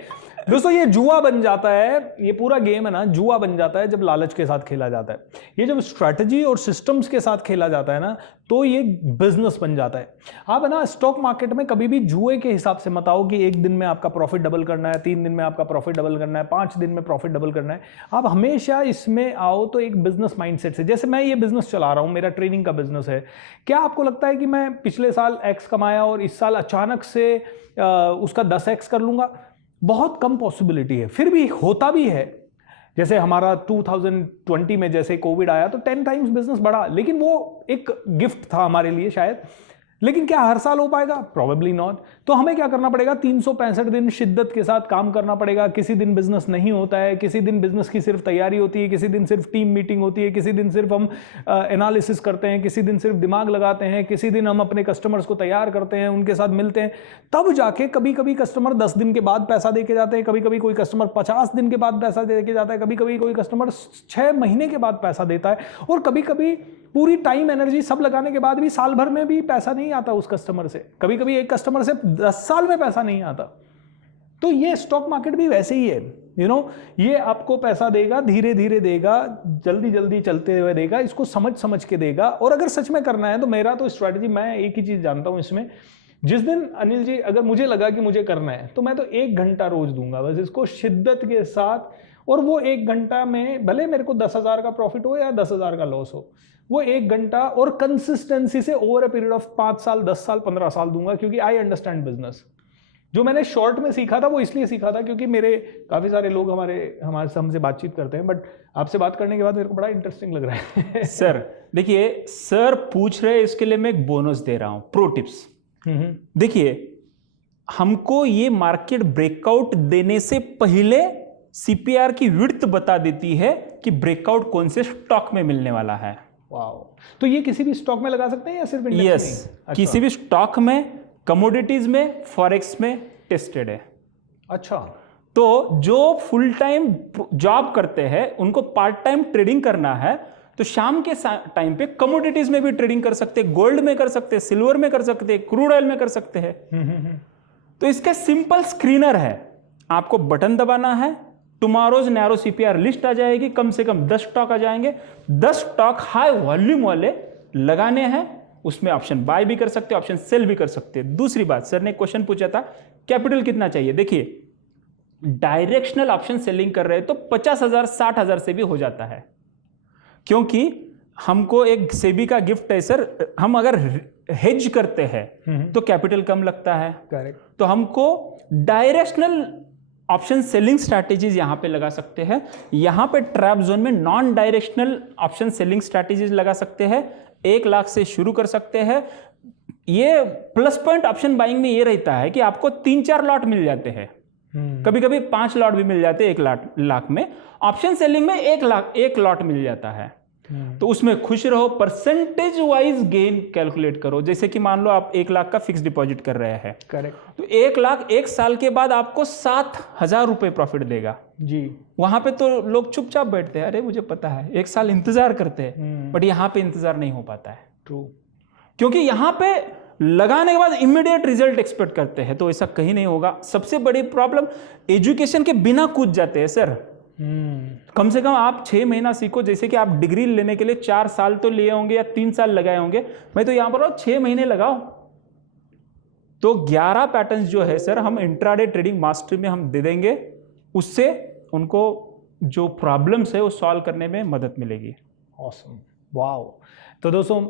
दोस्तों, ये जुआ बन जाता है, ये पूरा गेम है ना जुआ बन जाता है जब लालच के साथ खेला जाता है। ये जब स्ट्रैटेजी और सिस्टम्स के साथ खेला जाता है ना तो ये बिजनेस बन जाता है। आप है ना स्टॉक मार्केट में कभी भी जुए के हिसाब से मत आओ कि एक दिन में आपका प्रॉफिट डबल करना है, 3 दिन में आपका प्रॉफिट डबल करना है, 5 दिन में प्रॉफिट डबल करना है। आप हमेशा इसमें आओ तो एक बिजनेस माइंडसेट से। जैसे मैं ये बिजनेस चला रहा हूँ, मेरा ट्रेनिंग का बिजनेस है। क्या आपको लगता है कि मैं पिछले साल X कमाया और इस साल अचानक से उसका 10X कर लूंगा? बहुत कम पॉसिबिलिटी है। फिर भी होता भी है। जैसे हमारा 2020 में जैसे कोविड आया तो 10 टाइम्स बिजनेस बढ़ा, लेकिन वो एक गिफ्ट था हमारे लिए शायद। लेकिन क्या हर साल हो पाएगा? Probably not. तो हमें क्या करना पड़ेगा? 365 दिन शिद्दत के साथ काम करना पड़ेगा। किसी दिन बिजनेस नहीं होता है, किसी दिन बिजनेस की सिर्फ तैयारी होती है, किसी दिन सिर्फ टीम मीटिंग होती है, किसी दिन सिर्फ हम एनालिसिस करते हैं, किसी दिन सिर्फ दिमाग लगाते हैं, किसी दिन हम अपने कस्टमर्स को तैयार करते हैं, उनके साथ मिलते हैं। तब जाके कभी कभी कस्टमर 10 दिन के बाद पैसा दे के जाते हैं, कभी कभी कोई कस्टमर 50 दिन के बाद पैसा दे के जाता है, कभी कभी कोई कस्टमर 6 महीने के बाद पैसा देता है, और कभी कभी पूरी टाइम एनर्जी सब लगाने के बाद भी साल भर में भी पैसा नहीं आता उस कस्टमर से। कभी कभी एक कस्टमर से 10 साल में पैसा नहीं आता। तो ये स्टॉक मार्केट भी वैसे ही है, ये आपको पैसा देगा, धीरे धीरे देगा, जल्दी जल्दी चलते हुए देगा, इसको समझ समझ के देगा। और अगर सच में करना है तो मेरा तो स्ट्रैटेजी, मैं एक ही चीज जानता हूं इसमें, जिस दिन अनिल जी अगर मुझे लगा कि मुझे करना है तो मैं तो 1 घंटा रोज दूंगा बस इसको शिद्दत के साथ। और वो 1 घंटा में भले मेरे को 10,000 का प्रॉफिट हो या 10,000 का लॉस हो, वो 1 घंटा और कंसिस्टेंसी से ओवर अ पीरियड ऑफ 5 साल, 10 साल, 15 साल दूंगा, क्योंकि आई अंडरस्टैंड बिजनेस। जो मैंने शॉर्ट में सीखा था वो इसलिए सीखा था क्योंकि मेरे काफी सारे लोग हमसे बातचीत करते हैं, बट आपसे बात करने के बाद मेरे को बड़ा इंटरेस्टिंग लग रहा है। सर देखिए, सर पूछ रहे हैं, इसके लिए मैं एक बोनस दे रहा हूं, प्रो टिप्स। देखिए, हमको ये मार्केट ब्रेकआउट देने से पहले सीपीआर की विड्थ बता देती है कि ब्रेकआउट कौन से स्टॉक में मिलने वाला है। वाओ। तो ये किसी भी स्टॉक में लगा सकते हैं या सिर्फ इंडेक्स में? यस, किसी भी स्टॉक में, कमोडिटीज में, फॉरेक्स में टेस्टेड है। अच्छा। तो जो फुल टाइम जॉब करते हैं उनको पार्ट टाइम ट्रेडिंग करना है तो शाम के टाइम पे कमोडिटीज में भी ट्रेडिंग कर सकते हैं, गोल्ड में कर सकते हैं, सिल्वर में कर सकते हैं, क्रूड ऑयल में कर सकते हैं। तो इसका सिंपल स्क्रीनर है, आपको बटन दबाना है, टुमारोज नैरो सीपीआर लिस्ट आ जाएगी, कम से कम 10 स्टॉक आ जाएंगे। 10 स्टॉक हाई वॉल्यूम वाले लगाने हैं, उसमें ऑप्शन बाय भी कर सकते हैं, ऑप्शन सेल भी कर सकते हैं। दूसरी बात, सर ने क्वेश्चन पूछा था कैपिटल कितना चाहिए। देखिए, डायरेक्शनल ऑप्शन सेलिंग कर रहे हैं तो 50,000 60,000 से भी हो जाता है। क्योंकि हमको एक सेबी का गिफ्ट है सर, हम अगर हेज करते हैं तो कैपिटल कम लगता है। करेक्ट। तो हमको डायरेक्शनल ऑप्शन सेलिंग स्ट्रैटेजीज यहां पे लगा सकते हैं। यहां पे ट्रैप जोन में non directional option selling strategies लगा सकते हैं। 1 लाख से शुरू कर सकते हैं। ये प्लस पॉइंट ऑप्शन बाइंग में ये रहता है कि आपको 3-4 लॉट मिल जाते हैं, कभी कभी 5 लॉट भी मिल जाते हैं 1 लाख में। ऑप्शन सेलिंग में 1 लॉट मिल जाता है। तो उसमें खुश रहो, परसेंटेज वाइज गेन कैलकुलेट करो। जैसे कि मान लो आप 1 लाख का फिक्स डिपॉजिट कर रहे हैं, करेक्ट। तो 1 लाख 1 साल के बाद आपको 7,000 रुपए प्रॉफिट देगा जी। वहां पे तो लोग चुपचाप बैठते हैं, अरे मुझे पता है, 1 साल इंतजार करते हैं, बट यहां पे इंतजार नहीं हो पाता है। ट्रू। क्योंकि यहां पे लगाने के बाद इमीडिएट रिजल्ट एक्सपेक्ट करते हैं, तो ऐसा कहीं नहीं होगा। सबसे बड़ी प्रॉब्लम एजुकेशन के बिना कूद जाते हैं सर। कम से कम आप 6 महीना सीखो। जैसे कि आप डिग्री लेने के लिए 4 साल तो लिए होंगे या 3 साल लगाए होंगे, मैं तो यहां पर 6 महीने लगाओ। तो 11 पैटर्न्स जो है सर हम इंट्राडे ट्रेडिंग मास्टरी में हम दे देंगे, उससे उनको जो प्रॉब्लम्स है वो सॉल्व करने में मदद मिलेगी। Awesome, wow. तो दोस्तों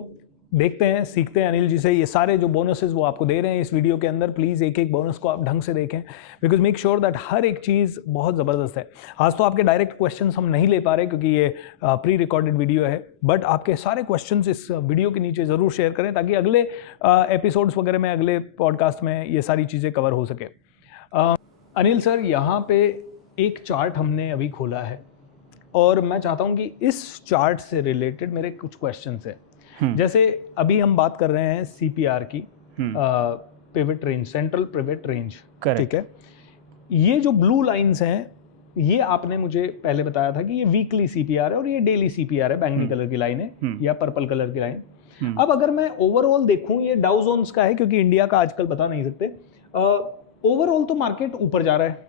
देखते हैं, सीखते हैं अनिल जी से। ये सारे जो बोनसेस वो आपको दे रहे हैं इस वीडियो के अंदर, प्लीज़ एक एक बोनस को आप ढंग से देखें, बिकॉज मेक श्योर दैट हर एक चीज़ बहुत ज़बरदस्त है। आज तो आपके डायरेक्ट क्वेश्चंस हम नहीं ले पा रहे क्योंकि ये प्री रिकॉर्डेड वीडियो है, बट आपके सारे क्वेश्चंस इस वीडियो के नीचे ज़रूर शेयर करें ताकि अगले एपिसोड्स वगैरह में, अगले पॉडकास्ट में ये सारी चीज़ें कवर हो सके। अनिल सर, यहाँ पे एक चार्ट हमने अभी खोला है और मैं चाहता हूँ कि इस चार्ट से रिलेटेड मेरे कुछ क्वेश्चंस हैं। जैसे अभी हम बात कर रहे हैं CPR की, pivot range, central pivot range, ठीक है। ये जो ब्लू लाइंस हैं, ये आपने मुझे पहले बताया था कि ये वीकली CPR है और ये डेली CPR है, बैंगनी कलर की लाइन है या पर्पल कलर की लाइन। अब अगर मैं ओवरऑल देखूं, ये डाउ जोन्स का है क्योंकि इंडिया का आजकल बता नहीं सकते। ओवरऑल तो मार्केट ऊपर जा रहा है,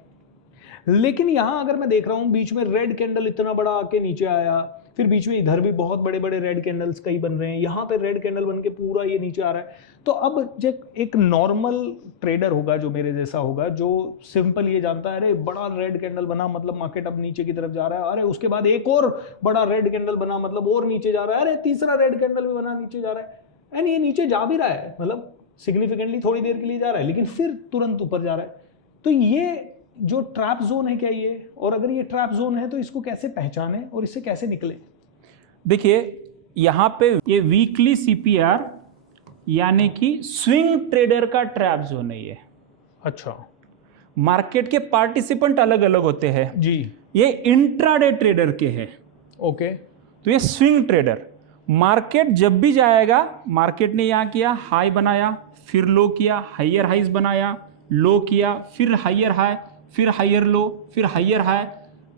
लेकिन यहां अगर मैं देख रहा हूं बीच में रेड कैंडल इतना बड़ा आके नीचे आया, फिर बीच में इधर भी बहुत बड़े बड़े रेड कैंडल्स कई बन रहे हैं, यहाँ पे रेड कैंडल बन के पूरा ये नीचे आ रहा है। तो अब जब एक नॉर्मल ट्रेडर होगा जो मेरे जैसा होगा, जो सिंपल ये जानता है अरे बड़ा रेड कैंडल बना मतलब मार्केट अब नीचे की तरफ जा रहा है, अरे उसके बाद एक और बड़ा रेड कैंडल बना मतलब और नीचे जा रहा है, अरे तीसरा रेड कैंडल भी बना नीचे जा रहा है, एंड ये नीचे जा भी रहा है, मतलब सिग्निफिकेंटली थोड़ी देर के लिए जा रहा है, लेकिन फिर तुरंत ऊपर जा रहा है। तो ये जो ट्रैप जोन है क्या ये, और अगर ये ट्रैप जोन है तो इसको कैसे पहचाने और इससे कैसे निकले? देखिए यहां पे ये वीकली CPR यानी कि स्विंग ट्रेडर का ट्रैप जोन है ये। अच्छा। मार्केट के पार्टिसिपेंट अलग अलग होते हैं जी। ये इंट्राडे ट्रेडर के हैं। ओके। तो ये स्विंग ट्रेडर, मार्केट जब भी जाएगा, मार्केट ने यहां किया हाई बनाया, फिर लो किया, हायर हाइज बनाया, लो किया, फिर हायर हाई, फिर हायर लो, फिर हायर हाई,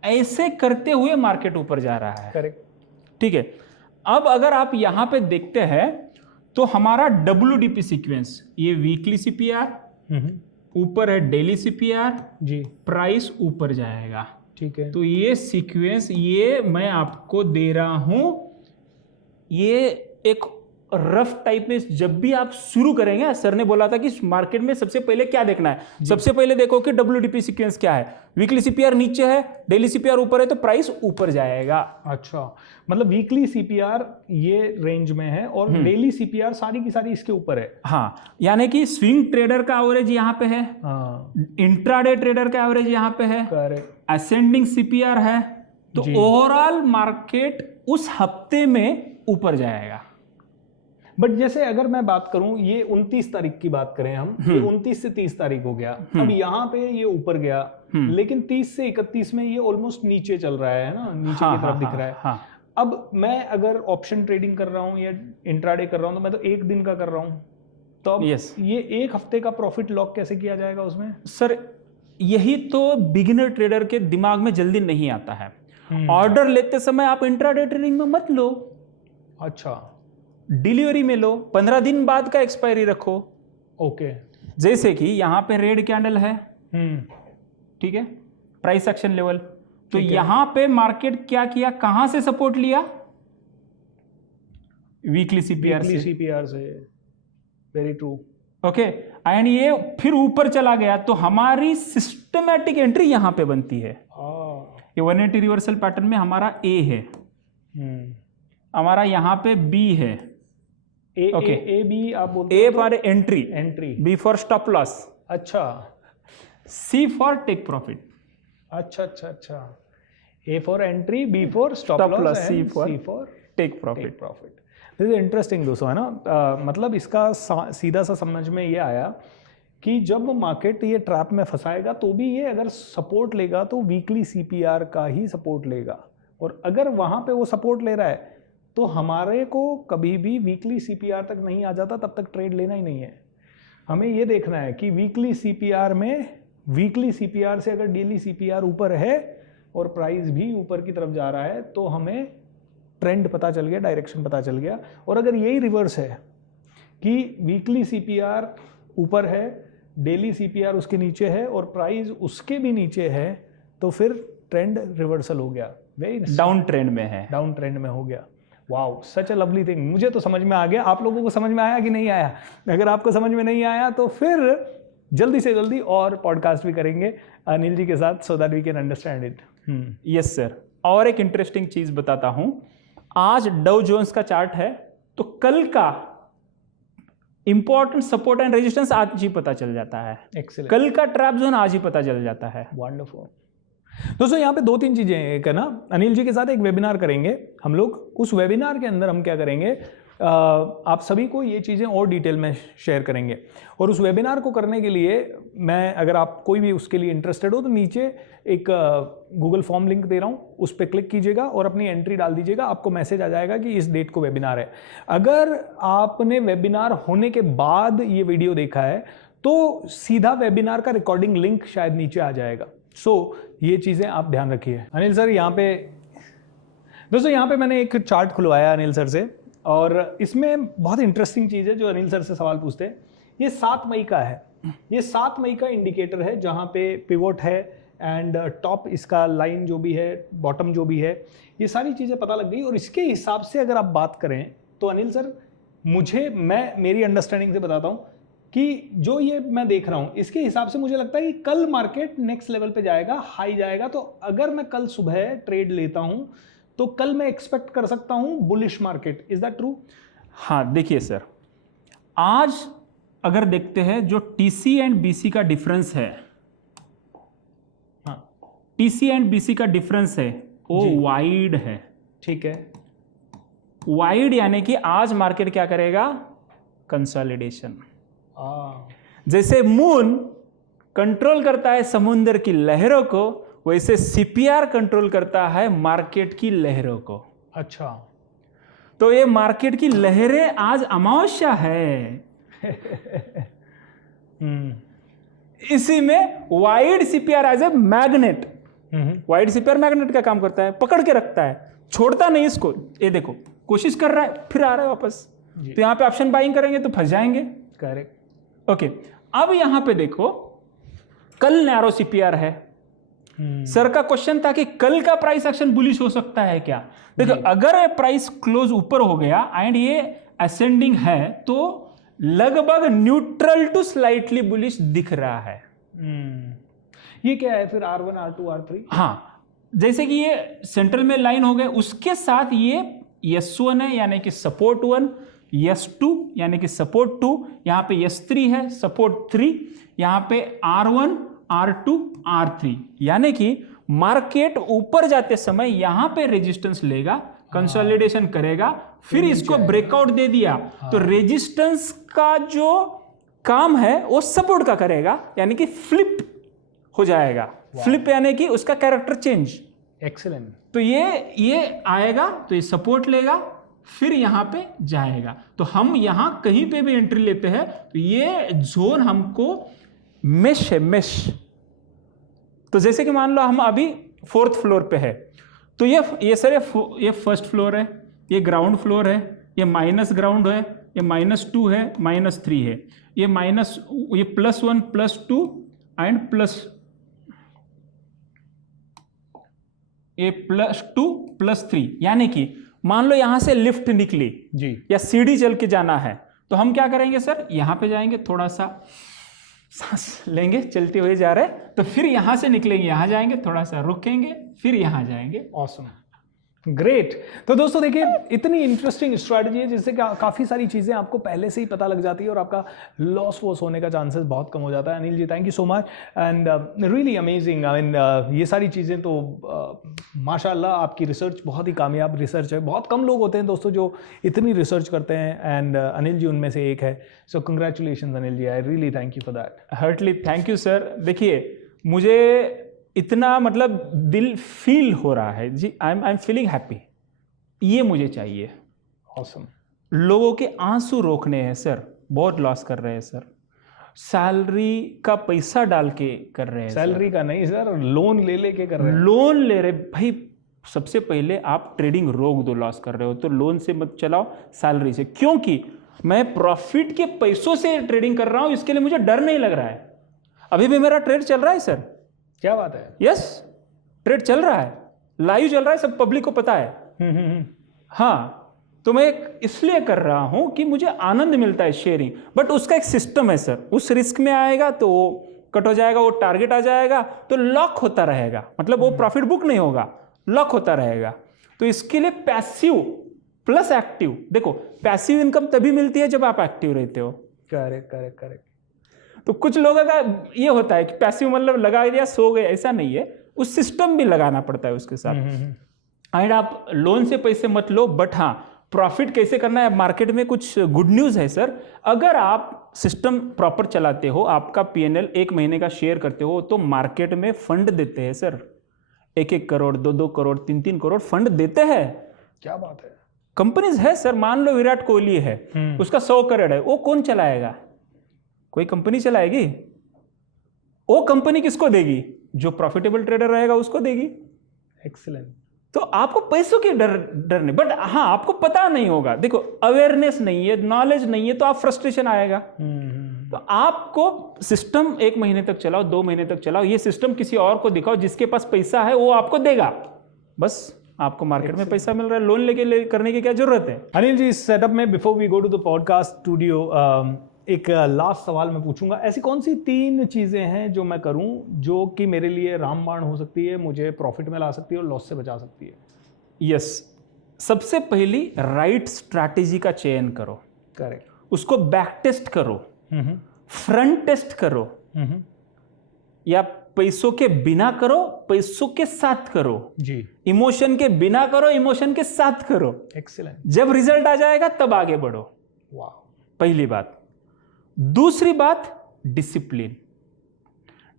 ऐसे करते हुए मार्केट ऊपर जा रहा है। करेक्ट। ठीक है। अब अगर आप यहां पे देखते हैं तो हमारा WDP सीक्वेंस, ये वीकली CPR, ऊपर है डेली CPR जी, प्राइस ऊपर जाएगा। ठीक है। तो ये सीक्वेंस ये मैं आपको दे रहा हूं, ये एक रफ टाइप में जब भी आप शुरू करेंगे, सर ने बोला था कि मार्केट में सबसे पहले क्या देखना है, सबसे पहले देखो कि WDP सीक्वेंस क्या है। वीकली CPR नीचे है, डेली CPR ऊपर है, तो प्राइस ऊपर जाएगा। अच्छा, मतलब वीकली CPR ये रेंज में है और डेली CPR सारी की सारी इसके ऊपर है। हाँ, यानी कि स्विंग ट्रेडर का एवरेज यहाँ पे है, इंट्राडे ट्रेडर का एवरेज यहाँ पे है, असेंडिंग CPR है, तो ओवरऑल मार्केट उस हफ्ते में ऊपर जाएगा। बट जैसे अगर मैं बात करूं, ये 29 तारीख की बात करें हम, ये 29 से 30 तारीख हो गया, अब यहाँ पे ये ऊपर गया, लेकिन 30 से 31 में ये ऑलमोस्ट नीचे चल रहा है ना, नीचे की तरफ दिख रहा है। हाँ। अब मैं अगर ऑप्शन ट्रेडिंग कर रहा हूँ या इंट्राडे कर रहा हूँ तो मैं तो एक दिन का कर रहा हूँ, तो अब ये एक हफ्ते का प्रॉफिट लॉक कैसे किया जाएगा उसमें? सर यही तो बिगिनर ट्रेडर के दिमाग में जल्दी नहीं आता है। ऑर्डर लेते समय आप इंट्राडे ट्रेडिंग में मत लो, अच्छा, डिलीवरी में लो, 15 दिन बाद का एक्सपायरी रखो। ओके। जैसे कि यहां पे रेड कैंडल है, ठीक है, प्राइस एक्शन लेवल, तो यहां पे मार्केट क्या किया, कहां से सपोर्ट लिया, वीकली CPR से। Very true. ओके, एंड ये फिर ऊपर चला गया, तो हमारी सिस्टमैटिक एंट्री यहां पे बनती है। ये 180 रिवर्सल पैटर्न में हमारा A है, हमारा यहाँ पे बी है, ए Okay. ए बी आप बोलते ए हो for entry, entry, B for stop loss, अच्छा सी फॉर टेक प्रॉफिट। अच्छा अच्छा अच्छा, A for entry, B for stop Stop loss, loss, C and for C for take profit. Take profit. This is interesting दोस्तों, है ना। मतलब इसका सीधा सा समझ में ये आया कि जब मार्केट ये ट्रैप में फंसाएगा तो भी ये अगर सपोर्ट लेगा तो वीकली सीपीआर का ही सपोर्ट लेगा, और अगर वहाँ पे वो सपोर्ट ले रहा है तो हमारे को कभी भी वीकली सीपीआर तक नहीं आ जाता, तब तक ट्रेड लेना ही नहीं है। हमें ये देखना है कि वीकली सीपीआर में, वीकली सीपीआर से अगर डेली सीपीआर ऊपर है और प्राइस भी ऊपर की तरफ जा रहा है तो हमें ट्रेंड पता चल गया, डायरेक्शन पता चल गया। और अगर यही रिवर्स है कि वीकली सीपीआर ऊपर है, डेली सीपीआर उसके नीचे है और प्राइस उसके भी नीचे है, तो फिर ट्रेंड रिवर्सल हो गया, वेरी डाउन ट्रेंड में है, डाउन ट्रेंड में हो गया। Wow, such a lovely thing. मुझे तो समझ में आ गया, आप लोगों को समझ में आया कि नहीं आया? अगर आपको समझ में नहीं आया तो फिर जल्दी से जल्दी और पॉडकास्ट भी करेंगे अनिल जी के साथ, so that we can understand it. Yes sir. और एक इंटरेस्टिंग चीज बताता हूं, आज डाउ जोन्स का चार्ट है, तो कल का इंपॉर्टेंट सपोर्ट एंड रेजिस्टेंस आज ही पता चल जाता है, एक्सीलेंट, कल का ट्रैप जोन आज ही पता चल जाता है। वंडरफुल। दोस्तों यहाँ पे दो तीन चीजें हैं। एक है ना, अनिल जी के साथ एक वेबिनार करेंगे हम लोग, उस वेबिनार के अंदर हम क्या करेंगे, आप सभी को ये चीज़ें और डिटेल में शेयर करेंगे। और उस वेबिनार को करने के लिए मैं, अगर आप कोई भी उसके लिए इंटरेस्टेड हो तो नीचे एक गूगल फॉर्म लिंक दे रहा हूँ, उस पर क्लिक कीजिएगा और अपनी एंट्री डाल दीजिएगा, आपको मैसेज आ जाएगा कि इस डेट को वेबिनार है। अगर आपने वेबिनार होने के बाद ये वीडियो देखा है तो सीधा वेबिनार का रिकॉर्डिंग लिंक शायद नीचे आ जाएगा। सो ये चीज़ें आप ध्यान रखिए। अनिल सर यहाँ पे, दोस्तों यहाँ पे मैंने एक चार्ट खुलवाया अनिल सर से, और इसमें बहुत इंटरेस्टिंग चीज़ है जो अनिल सर से सवाल पूछते हैं। ये 7 मई का है, ये 7 मई का इंडिकेटर है जहाँ पे पिवोट है एंड टॉप इसका लाइन जो भी है, बॉटम जो भी है, ये सारी चीज़ें पता लग गई। और इसके हिसाब से अगर आप बात करें तो अनिल सर, मैं मेरी अंडरस्टैंडिंग से बताता हूँ कि जो ये मैं देख रहा हूँ इसके हिसाब से मुझे लगता है कि कल मार्केट नेक्स्ट लेवल पे जाएगा, हाई जाएगा। तो अगर मैं कल सुबह ट्रेड लेता हूँ तो कल मैं एक्सपेक्ट कर सकता हूँ bullish market. Is that true? हाँ देखिए सर, आज अगर देखते हैं जो टीसी एंड बीसी का डिफरेंस है, हाँ, टीसी एंड बीसी का डिफरेंस है वो वाइड है। ठीक है, वाइड यानी कि आज मार्केट क्या करेगा, कंसोलिडेशन। जैसे मून कंट्रोल करता है समुद्र की लहरों को, वैसे सीपीआर कंट्रोल करता है मार्केट की लहरों को। अच्छा, तो ये मार्केट की लहरें आज अमावस्या है। इसी में wide CPR as a magnet, wide CPR magnet का काम करता है, पकड़ के रखता है, छोड़ता नहीं इसको। ये देखो कोशिश कर रहा है, फिर आ रहा है वापस। तो यहाँ पे ऑप्शन बाइंग करेंगे तो फंस जाएंगे। करेक्ट। ओके, अब यहां पे देखो कल नैरो सीपीआर है। सर का क्वेश्चन था कि कल का प्राइस एक्शन बुलिश हो सकता है क्या? देखो अगर प्राइस क्लोज ऊपर हो गया एंड ये असेंडिंग है तो लगभग न्यूट्रल टू स्लाइटली बुलिश दिख रहा है। ये क्या है फिर, R1 R2 R3? हाँ, जैसे कि ये सेंट्रल में लाइन हो गए, उसके साथ ये S1 है यानी कि सपोर्ट 1, S2 यानी कि सपोर्ट 2, यहाँ पे S3 है सपोर्ट 3, यहाँ पे R1 R2 R3, यानी कि मार्केट ऊपर जाते समय यहाँ पे रेजिस्टेंस लेगा, कंसोलिडेशन करेगा, फिर इसको ब्रेकआउट दे दिया तो रेजिस्टेंस का जो काम है वो सपोर्ट का करेगा, यानी कि फ्लिप हो जाएगा। फ्लिप यानी कि उसका कैरेक्टर चेंज। एक्सीलेंट। तो ये आएगा तो ये सपोर्ट लेगा, फिर यहां पे जाएगा। तो हम यहां कहीं पे भी एंट्री लेते हैं तो ये जोन हमको मेश है, मेश। तो जैसे कि मान लो हम अभी 4th फ्लोर पे है, तो ये सर ये फर्स्ट फ्लोर है, ये ग्राउंड फ्लोर है, ये माइनस ग्राउंड है, ये -2 है, -3 है, ये +1 +2 एंड ये +2 +3, यानी कि मान लो यहां से लिफ्ट निकली जी, या सीढ़ी चल के जाना है तो हम क्या करेंगे सर, यहां पे जाएंगे, थोड़ा सा सांस लेंगे, चलते हुए जा रहे हैं, तो फिर यहां से निकलेंगे, यहां जाएंगे, थोड़ा सा रुकेंगे, फिर यहां जाएंगे। ऑसम। ग्रेट। तो दोस्तों देखिए, इतनी इंटरेस्टिंग स्ट्रैटेजी है जिससे काफ़ी सारी चीज़ें आपको पहले से ही पता लग जाती है और आपका लॉस वॉस होने का चांसेस बहुत कम हो जाता है। Anil ji, thank you so much and really amazing. I mean ये सारी चीज़ें तो माशाल्लाह आपकी रिसर्च बहुत ही कामयाब रिसर्च है। बहुत कम लोग होते हैं दोस्तों जो इतनी रिसर्च करते हैं एंड अनिल जी उनमें से एक है। So congratulation Anil ji, I really thank you for that. Heartly thank you sir. देखिए, मुझे इतना मतलब दिल फील हो रहा है जी, आई एम फीलिंग हैप्पी। ये मुझे चाहिए। ऑसम। लोगों के आंसू रोकने हैं सर, बहुत लॉस कर रहे हैं सर, सैलरी का पैसा डाल के कर रहे हैं सैलरी का नहीं सर, लोन ले लेके कर रहे हैं। लोन ले रहे भाई। सबसे पहले आप ट्रेडिंग रोक दो, लॉस कर रहे हो तो लोन से मत चलाओ, सैलरी से। क्योंकि मैं प्रॉफिट के पैसों से ट्रेडिंग कर रहा हूं, इसके लिए मुझे डर नहीं लग रहा है। अभी भी मेरा ट्रेड चल रहा है सर। क्या बात है? यस, ट्रेड चल रहा है, लाइव चल रहा है, सब पब्लिक को पता है। हाँ, तो मैं इसलिए कर रहा हूं कि मुझे आनंद मिलता है शेयरिंग, बट उसका एक सिस्टम है सर। उस रिस्क में आएगा तो वो कट हो जाएगा, वो टारगेट आ जाएगा तो लॉक होता रहेगा, मतलब वो प्रॉफिट बुक नहीं होगा, लॉक होता रहेगा। तो इसके लिए पैसिव प्लस एक्टिव। देखो, पैसिव इनकम तभी मिलती है जब आप एक्टिव रहते हो। Correct correct correct. तो कुछ लोगों का ये होता है कि पैसिव मतलब लगा दिया सो गए, ऐसा नहीं है, उस सिस्टम भी लगाना पड़ता है उसके साथ। एंड आप लोन से पैसे मत लो, बट हाँ, प्रॉफिट कैसे करना है। मार्केट में कुछ गुड न्यूज़ है सर। अगर आप सिस्टम प्रॉपर चलाते हो, आपका पीएनएल 1 महीने का शेयर करते हो, तो मार्केट में फंड देते हैं सर। 1-1 करोड़, 2-2 करोड़, 3-3 करोड़ फंड देते हैं। क्या बात है। कंपनीज है सर। मान लो विराट कोहली है, उसका 100 करोड़ है, वो कौन चलाएगा? कोई कंपनी चलाएगी? वो कंपनी किसको देगी? जो प्रॉफिटेबल ट्रेडर रहेगा उसको देगी। एक्सीलेंट। तो आपको पैसों की डर नहीं, बट हाँ, आपको पता नहीं होगा। देखो, अवेयरनेस नहीं है, नॉलेज नहीं है, तो आप फ्रस्ट्रेशन आएगा। तो आपको सिस्टम 1 महीने तक चलाओ, 2 महीने तक चलाओ, ये सिस्टम किसी और को दिखाओ, जिसके पास पैसा है वो आपको देगा। बस आपको मार्केट में पैसा मिल रहा है, लोन लेके करने की क्या जरूरत है? अनिल जी, इस सेटअप में before we go to the podcast studio, एक लास्ट सवाल मैं पूछूंगा। ऐसी कौन सी 3 चीज़ें हैं जो मैं करूं जो कि मेरे लिए रामबाण हो सकती है, मुझे प्रॉफिट में ला सकती है और लॉस से बचा सकती है? यस, सबसे पहली राइट स्ट्रैटेजी का चयन करो। करेक्ट। उसको बैक टेस्ट करो, फ्रंट टेस्ट करो, या पैसों के बिना करो, पैसों के साथ करो जी। इमोशन के बिना करो, इमोशन के साथ करो। एक्सीलेंट। जब रिजल्ट आ जाएगा तब आगे बढ़ो। वाह। पहली बात। दूसरी बात, डिसिप्लिन।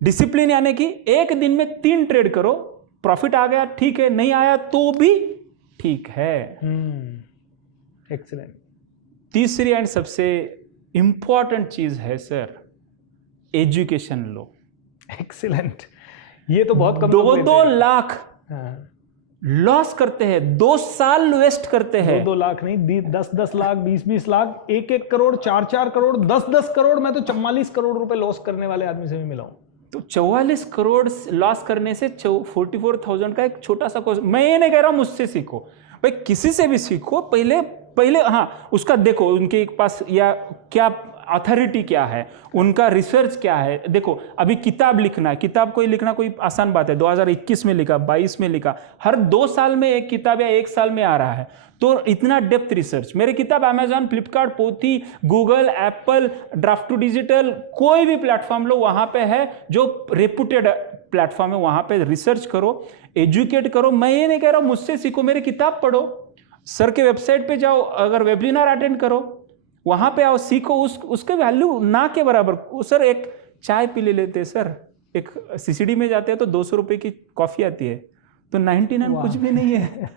डिसिप्लिन यानी कि एक दिन में 3 ट्रेड करो, प्रॉफिट आ गया ठीक है, नहीं आया तो भी ठीक है। एक्सीलेंट। तीसरी एंड सबसे इंपॉर्टेंट चीज है सर, एजुकेशन लो। एक्सीलेंट। ये तो बहुत कम 2-2 लाख लॉस करते हैं, 2 साल वेस्ट करते हैं। 2 लाख नहीं, 10-10 लाख, 20-20 लाख, 1-1 करोड़, 4-4 करोड़, 10-10 करोड़। मैं तो 44 करोड़ रुपए लॉस करने वाले आदमी से भी मिला हूं। तो 44 करोड़ लॉस करने से 44,000 का एक छोटा सा कोर्स। मैं ये नहीं कह रहा हूं मुझसे सीखो भाई, किसी से भी सीखो। पहले हाँ, उसका देखो उनके पास या क्या अथॉरिटी क्या है, उनका रिसर्च क्या है। देखो, अभी किताब लिखना है, किताब कोई लिखना कोई आसान बात है। 2021 में लिखा, 22 में लिखा, हर 2 साल में एक किताब या 1 साल में आ रहा है। तो इतना डेप्थ रिसर्च। मेरी किताब Amazon, Flipkart, Pothi, Google, Apple, draft to digital, कोई भी प्लेटफॉर्म लो, वहां पे है जो रेपुटेड प्लेटफॉर्म है, वहां पे रिसर्च करो, एजुकेट करो। मैं ये नहीं कह रहा हूं मुझसे सीखो, मेरी किताब पढ़ो, सर के वेबसाइट पे जाओ, अगर वेबिनार अटेंड करो, वहां पे आओ, सीखो। उसके वैल्यू ना के बराबर। सर एक चाय पी लेते हैं सर, एक सीसीडी में जाते हैं तो 200 रुपए की कॉफी आती है, तो 99 कुछ भी नहीं है।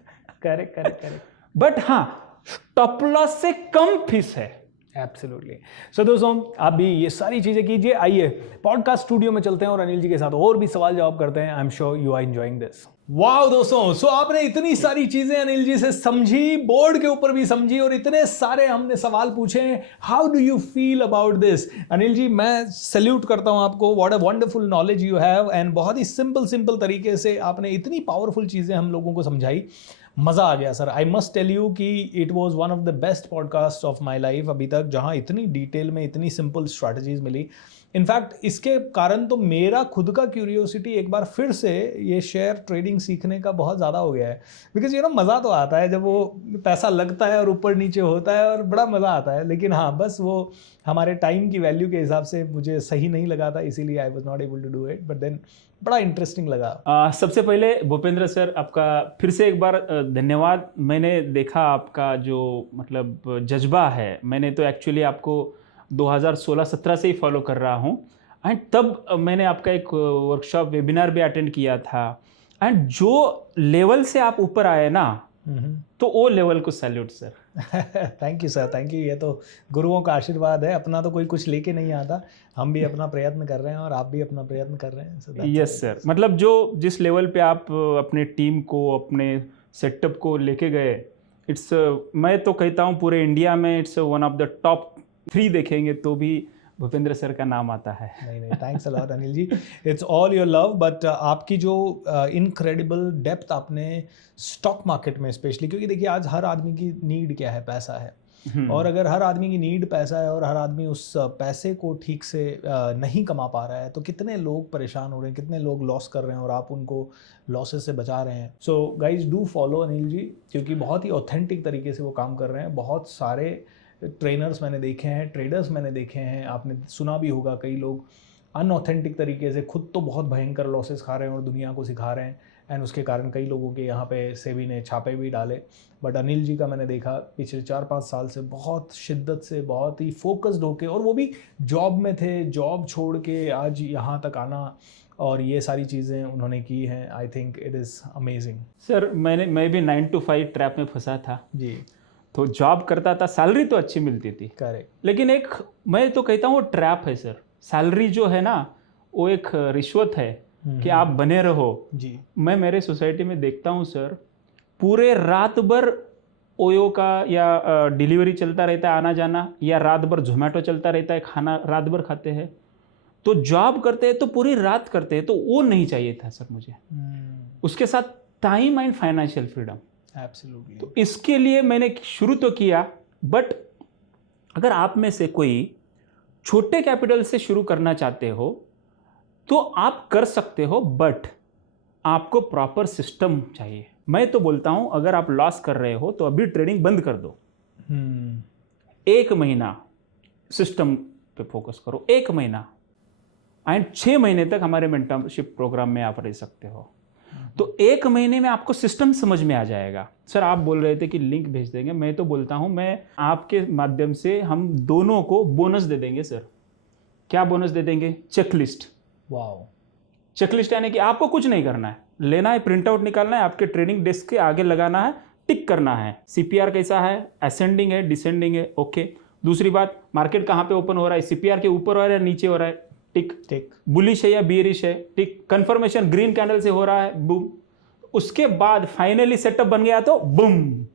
Correct correct correct. बट हाँ, स्टॉप लॉस से कम फीस है। एब्सोल्युटली। सो दोस्तों, आप भी ये सारी चीजें कीजिए। आइए पॉडकास्ट स्टूडियो में चलते हैं और अनिल जी के साथ और भी सवाल जवाब करते हैं। I am sure you are enjoying this. Wow दोस्तों, सो आपने इतनी सारी चीजें अनिल जी से समझी, बोर्ड के ऊपर भी समझी, और इतने सारे हमने सवाल पूछे। How do you feel about this? Anil ji, मैं सैल्यूट करता हूं आपको। What a wonderful knowledge you have, and बहुत ही सिंपल तरीके से आपने इतनी पावरफुल चीजें हम लोगों को समझाई। मज़ा आ गया sir. I must tell you कि it was one of the best podcast of my life अभी तक, जहाँ इतनी डिटेल में इतनी सिंपल स्ट्रैटेजीज मिली। इनफैक्ट इसके कारण तो मेरा खुद का क्यूरियोसिटी एक बार फिर से ये शेयर ट्रेडिंग सीखने का बहुत ज़्यादा हो गया है, बिकॉज मज़ा तो आता है जब वो पैसा लगता है और ऊपर नीचे होता है और बड़ा मज़ा आता है, लेकिन हाँ बस वो हमारे टाइम की वैल्यू के हिसाब से मुझे सही नहीं लगा था, इसीलिए I was not able to do it, but then बड़ा इंटरेस्टिंग लगा। सबसे पहले भूपेंद्र सर आपका फिर से एक बार धन्यवाद। मैंने देखा आपका जो मतलब जज्बा है, मैंने तो एक्चुअली आपको 2016-17 से ही फॉलो कर रहा हूँ, एंड तब मैंने आपका एक वर्कशॉप वेबिनार भी अटेंड किया था, एंड जो लेवल से आप ऊपर आए ना, तो वो लेवल को salute sir. Thank you sir, thank you. ये तो गुरुओं का आशीर्वाद है, अपना तो कोई कुछ लेके नहीं आता, हम भी अपना प्रयत्न कर रहे हैं और आप भी अपना प्रयत्न कर रहे हैं। यस सर, मतलब जो जिस लेवल पे आप अपने टीम को, अपने सेटअप को लेके गए, इट्स मैं तो कहता हूँ पूरे इंडिया में it's one of the top 3 देखेंगे तो भी भूपेंद्र सर का नाम आता है। नहीं, thanks a lot Anil ji, it's all your love. But आपकी जो इनक्रेडिबल डेप्थ आपने स्टॉक मार्केट में स्पेशली, क्योंकि देखिए आज हर आदमी की नीड क्या है, पैसा है, और अगर हर आदमी की नीड पैसा है और हर आदमी उस पैसे को ठीक से नहीं कमा पा रहा है, तो कितने लोग परेशान हो रहे हैं, कितने लोग लॉस कर रहे हैं और आप उनको लॉसेस से बचा रहे हैं। So guys do follow Anil ji, क्योंकि बहुत ही ऑथेंटिक तरीके से वो काम कर रहे हैं। बहुत सारे ट्रेनर्स मैंने देखे हैं, ट्रेडर्स मैंने देखे हैं, आपने सुना भी होगा कई लोग अनऑथेंटिक तरीके से खुद तो बहुत भयंकर लॉसेस खा रहे हैं और दुनिया को सिखा रहे हैं, एंड उसके कारण कई लोगों के यहाँ पे सेबी ने छापे भी डाले। बट अनिल जी का मैंने देखा पिछले 4-5 साल से बहुत शिद्दत से, बहुत ही फोकस्ड होके, और वो भी जॉब में थे, जॉब छोड़ के आज यहाँ तक आना और ये सारी चीज़ें उन्होंने की हैं। I think it is amazing. Sir मैं भी 9 to 5 ट्रैप में फंसा था जी, तो जॉब करता था, सैलरी तो अच्छी मिलती थी, करेक्ट, लेकिन एक मैं तो कहता हूँ वो ट्रैप है सर। सैलरी जो है ना वो एक रिश्वत है कि आप बने रहो जी। मैं मेरे सोसाइटी में देखता हूँ सर, पूरे रात भर ओयो का या डिलीवरी चलता रहता है, आना जाना, या रात भर जोमेटो चलता रहता है, खाना रात भर खाते हैं। तो जॉब करते हैं तो पूरी रात करते हैं, तो वो नहीं चाहिए था सर मुझे। उसके साथ time and financial freedom, absolutely. तो इसके लिए मैंने शुरू तो किया, बट अगर आप में से कोई छोटे कैपिटल से शुरू करना चाहते हो तो आप कर सकते हो, बट आपको प्रॉपर सिस्टम चाहिए। मैं तो बोलता हूं अगर आप लॉस कर रहे हो तो अभी ट्रेडिंग बंद कर दो, 1 महीना सिस्टम पे फोकस करो, 1 महीना, एंड 6 महीने तक हमारे मेंटरशिप प्रोग्राम में आप रह सकते हो। तो 1 महीने में आपको सिस्टम समझ में आ जाएगा। सर आप बोल रहे थे कि लिंक भेज देंगे, मैं तो बोलता हूं मैं आपके माध्यम से हम दोनों को बोनस दे देंगे सर। क्या बोनस दे देंगे? चेकलिस्ट। वाओ। चेकलिस्ट यानी कि आपको कुछ नहीं करना है, लेना है, प्रिंट आउट निकालना है, आपके ट्रेडिंग डेस्क के आगे लगाना है, टिक करना है, सीपीआर कैसा है, असेंडिंग है, डिसेंडिंग है, ओके। दूसरी बात, मार्केट कहाँ पे ओपन हो रहा है, सीपीआर के ऊपर हो रहा है या नीचे हो रहा है, टिक टिक। बुलिश है या बियरिश है, टिक। कंफर्मेशन ग्रीन कैंडल से हो रहा है, बूम। उसके बाद फाइनली सेटअप बन गया तो boom.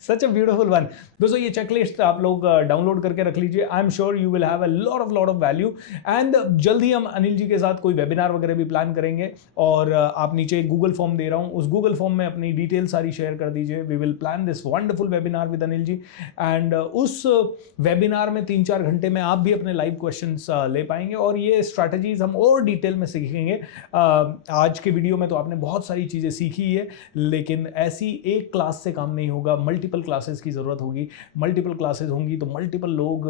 Such a beautiful one. दोस्तों ये चेकलिस्ट आप लोग डाउनलोड करके रख लीजिए। आई am sure you will have a lot of value, and जल्दी हम अनिल जी के साथ कोई वेबिनार वगैरह भी प्लान करेंगे, और आप नीचे एक गूगल फॉर्म दे रहा हूँ, उस गूगल फॉर्म में अपनी डिटेल सारी शेयर कर दीजिए। We will plan this wonderful webinar with Anil ji, and उस वेबिनार में 3-4 घंटे में आप भी अपने लाइव क्वेश्चंस ले पाएंगे और ये स्ट्रैटेजीज हम और डिटेल में सीखेंगे। आज के वीडियो में तो आपने बहुत सारी चीज़ें सीखी है, लेकिन ऐसी एक क्लास से काम नहीं होगा, मल्टीपल क्लासेस की ज़रूरत होगी। मल्टीपल क्लासेस होंगी तो मल्टीपल लोग,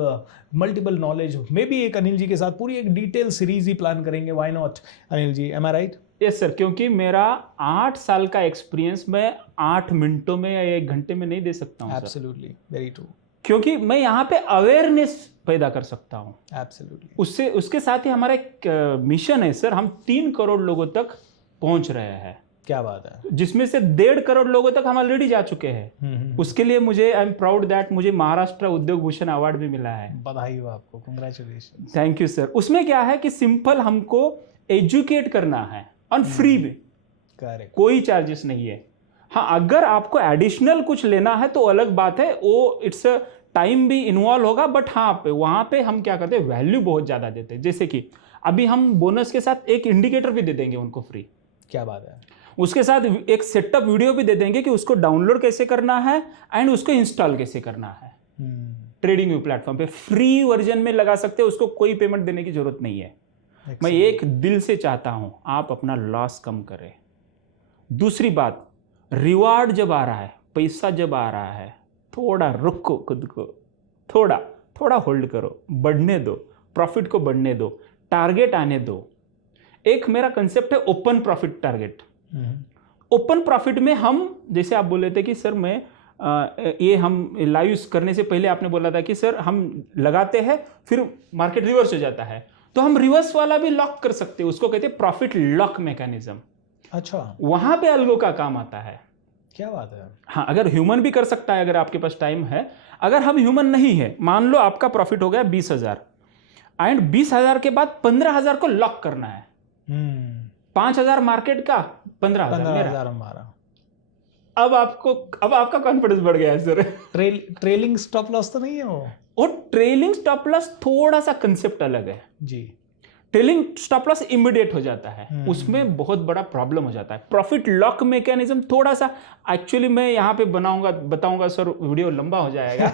मल्टीपल नॉलेज, मे बी एक अनिल जी के साथ पूरी एक डिटेल सीरीज ही प्लान करेंगे। Why not Anil ji, am I right? Yes sir, क्योंकि मेरा 8 साल का एक्सपीरियंस मैं 8 मिनटों में या 1 घंटे में नहीं दे सकता हूँ। Absolutely, very true. क्योंकि मैं यहाँ पे अवेयरनेस पैदा कर सकता हूँ। एब्सोल्युटली। उससे उसके साथ ही हमारा एक मिशन है सर, हम 3 करोड़ लोगों तक पहुँच रहे हैं। क्या बात है। जिसमें से 1.5 करोड़ लोगों तक हम ऑलरेडी जा चुके हैं। उसके लिए मुझे आई एम प्राउड दैट मुझे महाराष्ट्र उद्योग भूषण अवार्ड भी मिला है। बधाई हो आपको, कांग्रेचुलेशन। Thank you sir. उसमें क्या है कि सिंपल हमको एजुकेट करना है ऑन फ्री में, करेक्ट, कोई चार्जेस नहीं है। हाँ, अगर आपको एडिशनल कुछ लेना है तो अलग बात है, वो इट्स टाइम भी इन्वॉल्व होगा, बट हाँ वहाँ पे हम क्या करते हैं, वैल्यू बहुत ज़्यादा देते हैं। जैसे कि अभी हम बोनस के साथ एक इंडिकेटर भी दे देंगे उनको फ्री। क्या बात है। उसके साथ एक सेटअप वीडियो भी दे देंगे कि उसको डाउनलोड कैसे करना है एंड उसको इंस्टॉल कैसे करना है। ट्रेडिंग व्यू प्लेटफॉर्म पे फ्री वर्जन में लगा सकते हो, उसको कोई पेमेंट देने की जरूरत नहीं है। मैं एक दिल से चाहता हूं आप अपना लॉस कम करें। दूसरी बात, रिवार्ड जब आ रहा है, पैसा जब आ रहा है, थोड़ा रुको, खुद को थोड़ा होल्ड करो, बढ़ने दो, प्रॉफिट को बढ़ने दो, टारगेट आने दो। एक मेरा कंसेप्ट है open profit target. Open profit में हम, जैसे आप बोले थे कि सर मैं ये हम लाइव करने से पहले आपने बोला था कि सर हम लगाते हैं फिर मार्केट रिवर्स हो जाता है, तो हम रिवर्स वाला भी लॉक कर सकते हैं, उसको कहते हैं प्रॉफिट लॉक मैकेनिज्म। अच्छा, वहां पे अल्गो का काम आता है। क्या बात है। हाँ, अगर ह्यूमन भी कर सकता है, अगर आपके पास टाइम है। अगर हम ह्यूमन नहीं है, मान लो आपका प्रॉफिट हो गया 20,000 एंड 20,000 के बाद 15,000 को लॉक करना है। 5,000 मार्केट का, 15,000 हमारा। अब आपका कॉन्फिडेंस बढ़ गया है सर। ट्रेलिंग स्टॉप लॉस तो नहीं है वो? और ट्रेलिंग स्टॉप लॉस थोड़ा सा कंसेप्ट अलग है जी। ट्रेलिंग स्टॉप लॉस इमीडिएट हो जाता है, उसमें बहुत बड़ा प्रॉब्लम हो जाता है। प्रॉफिट लॉक मैकेनिज्म थोड़ा सा, एक्चुअली मैं यहाँ पे बताऊंगा सर, वीडियो लंबा हो जाएगा।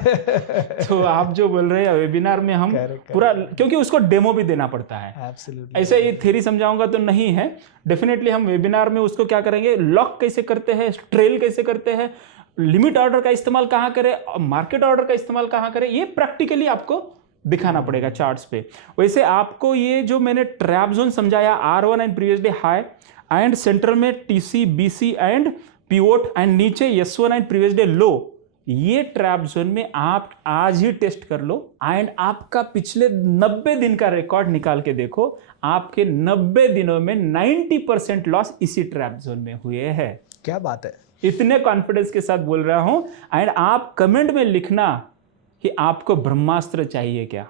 तो आप जो बोल रहे हैं वेबिनार में हम पूरा, क्योंकि उसको डेमो भी देना पड़ता है। ऐसे ही थ्योरी समझाऊंगा तो नहीं है, डेफिनेटली हम वेबिनार में उसको क्या करेंगे, लॉक कैसे करते हैं, ट्रेल कैसे करते हैं, लिमिट ऑर्डर का इस्तेमाल कहाँ करें, मार्केट ऑर्डर का इस्तेमाल कहाँ करें, ये प्रैक्टिकली आपको दिखाना पड़ेगा चार्ट्स पे। वैसे आपको ये जो मैंने ट्रैप जोन समझाया, R1 and previous day high and centre में TC BC and pivot and नीचे S1 एंड प्रीवियस डे लो, ये ट्रैप जोन में आप आज ही टेस्ट कर लो एंड आपका पिछले 90 दिन का रिकॉर्ड निकाल के देखो, आपके 90 दिनों में 90% लॉस इसी ट्रैप जोन में हुए हैं। क्या बात है। इतने कॉन्फिडेंस के साथ बोल रहा हूं। एंड आप कमेंट में लिखना कि आपको ब्रह्मास्त्र चाहिए क्या।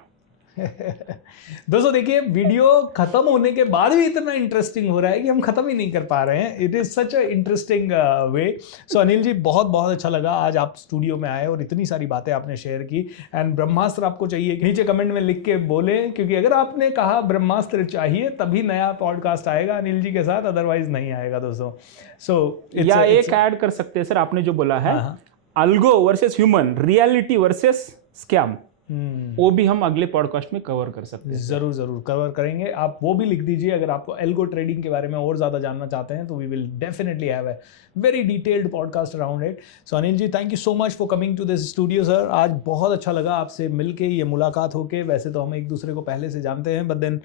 दोस्तों देखिए, वीडियो खत्म होने के बाद भी इतना इंटरेस्टिंग हो रहा है कि हम खत्म ही नहीं कर पा रहे हैं। It is such a interesting way. So Anil ji, बहुत बहुत अच्छा लगा आज आप स्टूडियो में आए और इतनी सारी बातें आपने शेयर की। एंड ब्रह्मास्त्र आपको चाहिए, नीचे कमेंट में लिख के बोले, क्योंकि अगर आपने कहा ब्रह्मास्त्र चाहिए तभी नया पॉडकास्ट आएगा अनिल जी के साथ, अदरवाइज नहीं आएगा दोस्तों। सो या एक ऐड कर सकते हैं सर, आपने जो बोला है algo versus human, reality versus scam, वो भी हम अगले पॉडकास्ट में कवर कर सकते हैं। जरूर कवर करेंगे। आप वो भी लिख दीजिए अगर आपको एल्गो ट्रेडिंग के बारे में और ज़्यादा जानना चाहते हैं, तो we will definitely have a very detailed podcast around it. So Anil ji, thank you so much for coming to this studio sir. आज बहुत अच्छा लगा आपसे मिलके, ये मुलाकात होके। वैसे तो हम एक दूसरे को पहले से जानते हैं, but then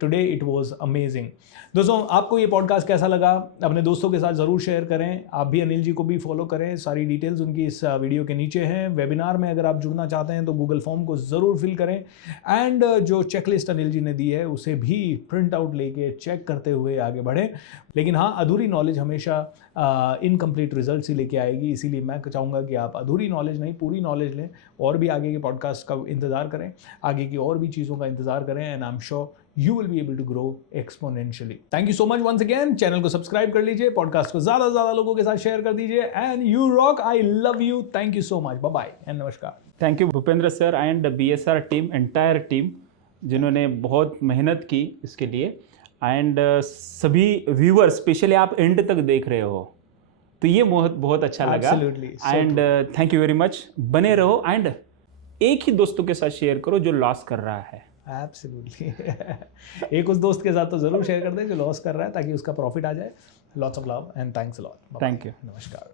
today it was amazing. दोस्तों, आपको ये पॉडकास्ट कैसा लगा अपने दोस्तों के साथ ज़रूर शेयर करें। आप भी अनिल जी को भी फॉलो करें, सारी डिटेल्स उनकी इस वीडियो के नीचे हैं। वेबिनार में अगर आप जुड़ना चाहते हैं तो गूगल फॉर्म को ज़रूर फिल करें एंड जो चेकलिस्ट अनिल जी ने दी है उसे भी प्रिंट आउट लेके चेक करते हुए आगे बढ़ें। लेकिन हाँ, अधूरी नॉलेज हमेशा इनकम्प्लीट रिजल्ट्स ही लेके आएगी, इसीलिए मैं चाहूँगा कि आप अधूरी नॉलेज नहीं, पूरी नॉलेज लें और भी आगे के पॉडकास्ट का इंतज़ार करें, आगे की और भी चीज़ों का इंतज़ार करें। And I am sure you will be able to grow exponentially. Thank you so much once again. Channel को सब्सक्राइब कर लीजिए, पॉडकास्ट को ज़्यादा से ज़्यादा लोगों के साथ शेयर कर दीजिए। And you rock, I love you, thank you so much, bye bye and नमस्कार। Thank you Bhupendra sir and BSR team, entire team, जिन्होंने बहुत मेहनत की इसके लिए। एंड सभी व्यूअर्स, स्पेशली आप एंड तक देख रहे हो, तो ये बहुत अच्छा लगा। And thank you very much. बने रहो एंड एक ही दोस्तों के साथ शेयर करो जो लॉस कर रहा है। एब्सोल्युटली। एक उस दोस्त के साथ तो जरूर शेयर कर दें जो लॉस कर रहा है, ताकि उसका प्रॉफिट आ जाए। Lots of love and thanks a lot. Thank you, नमस्कार।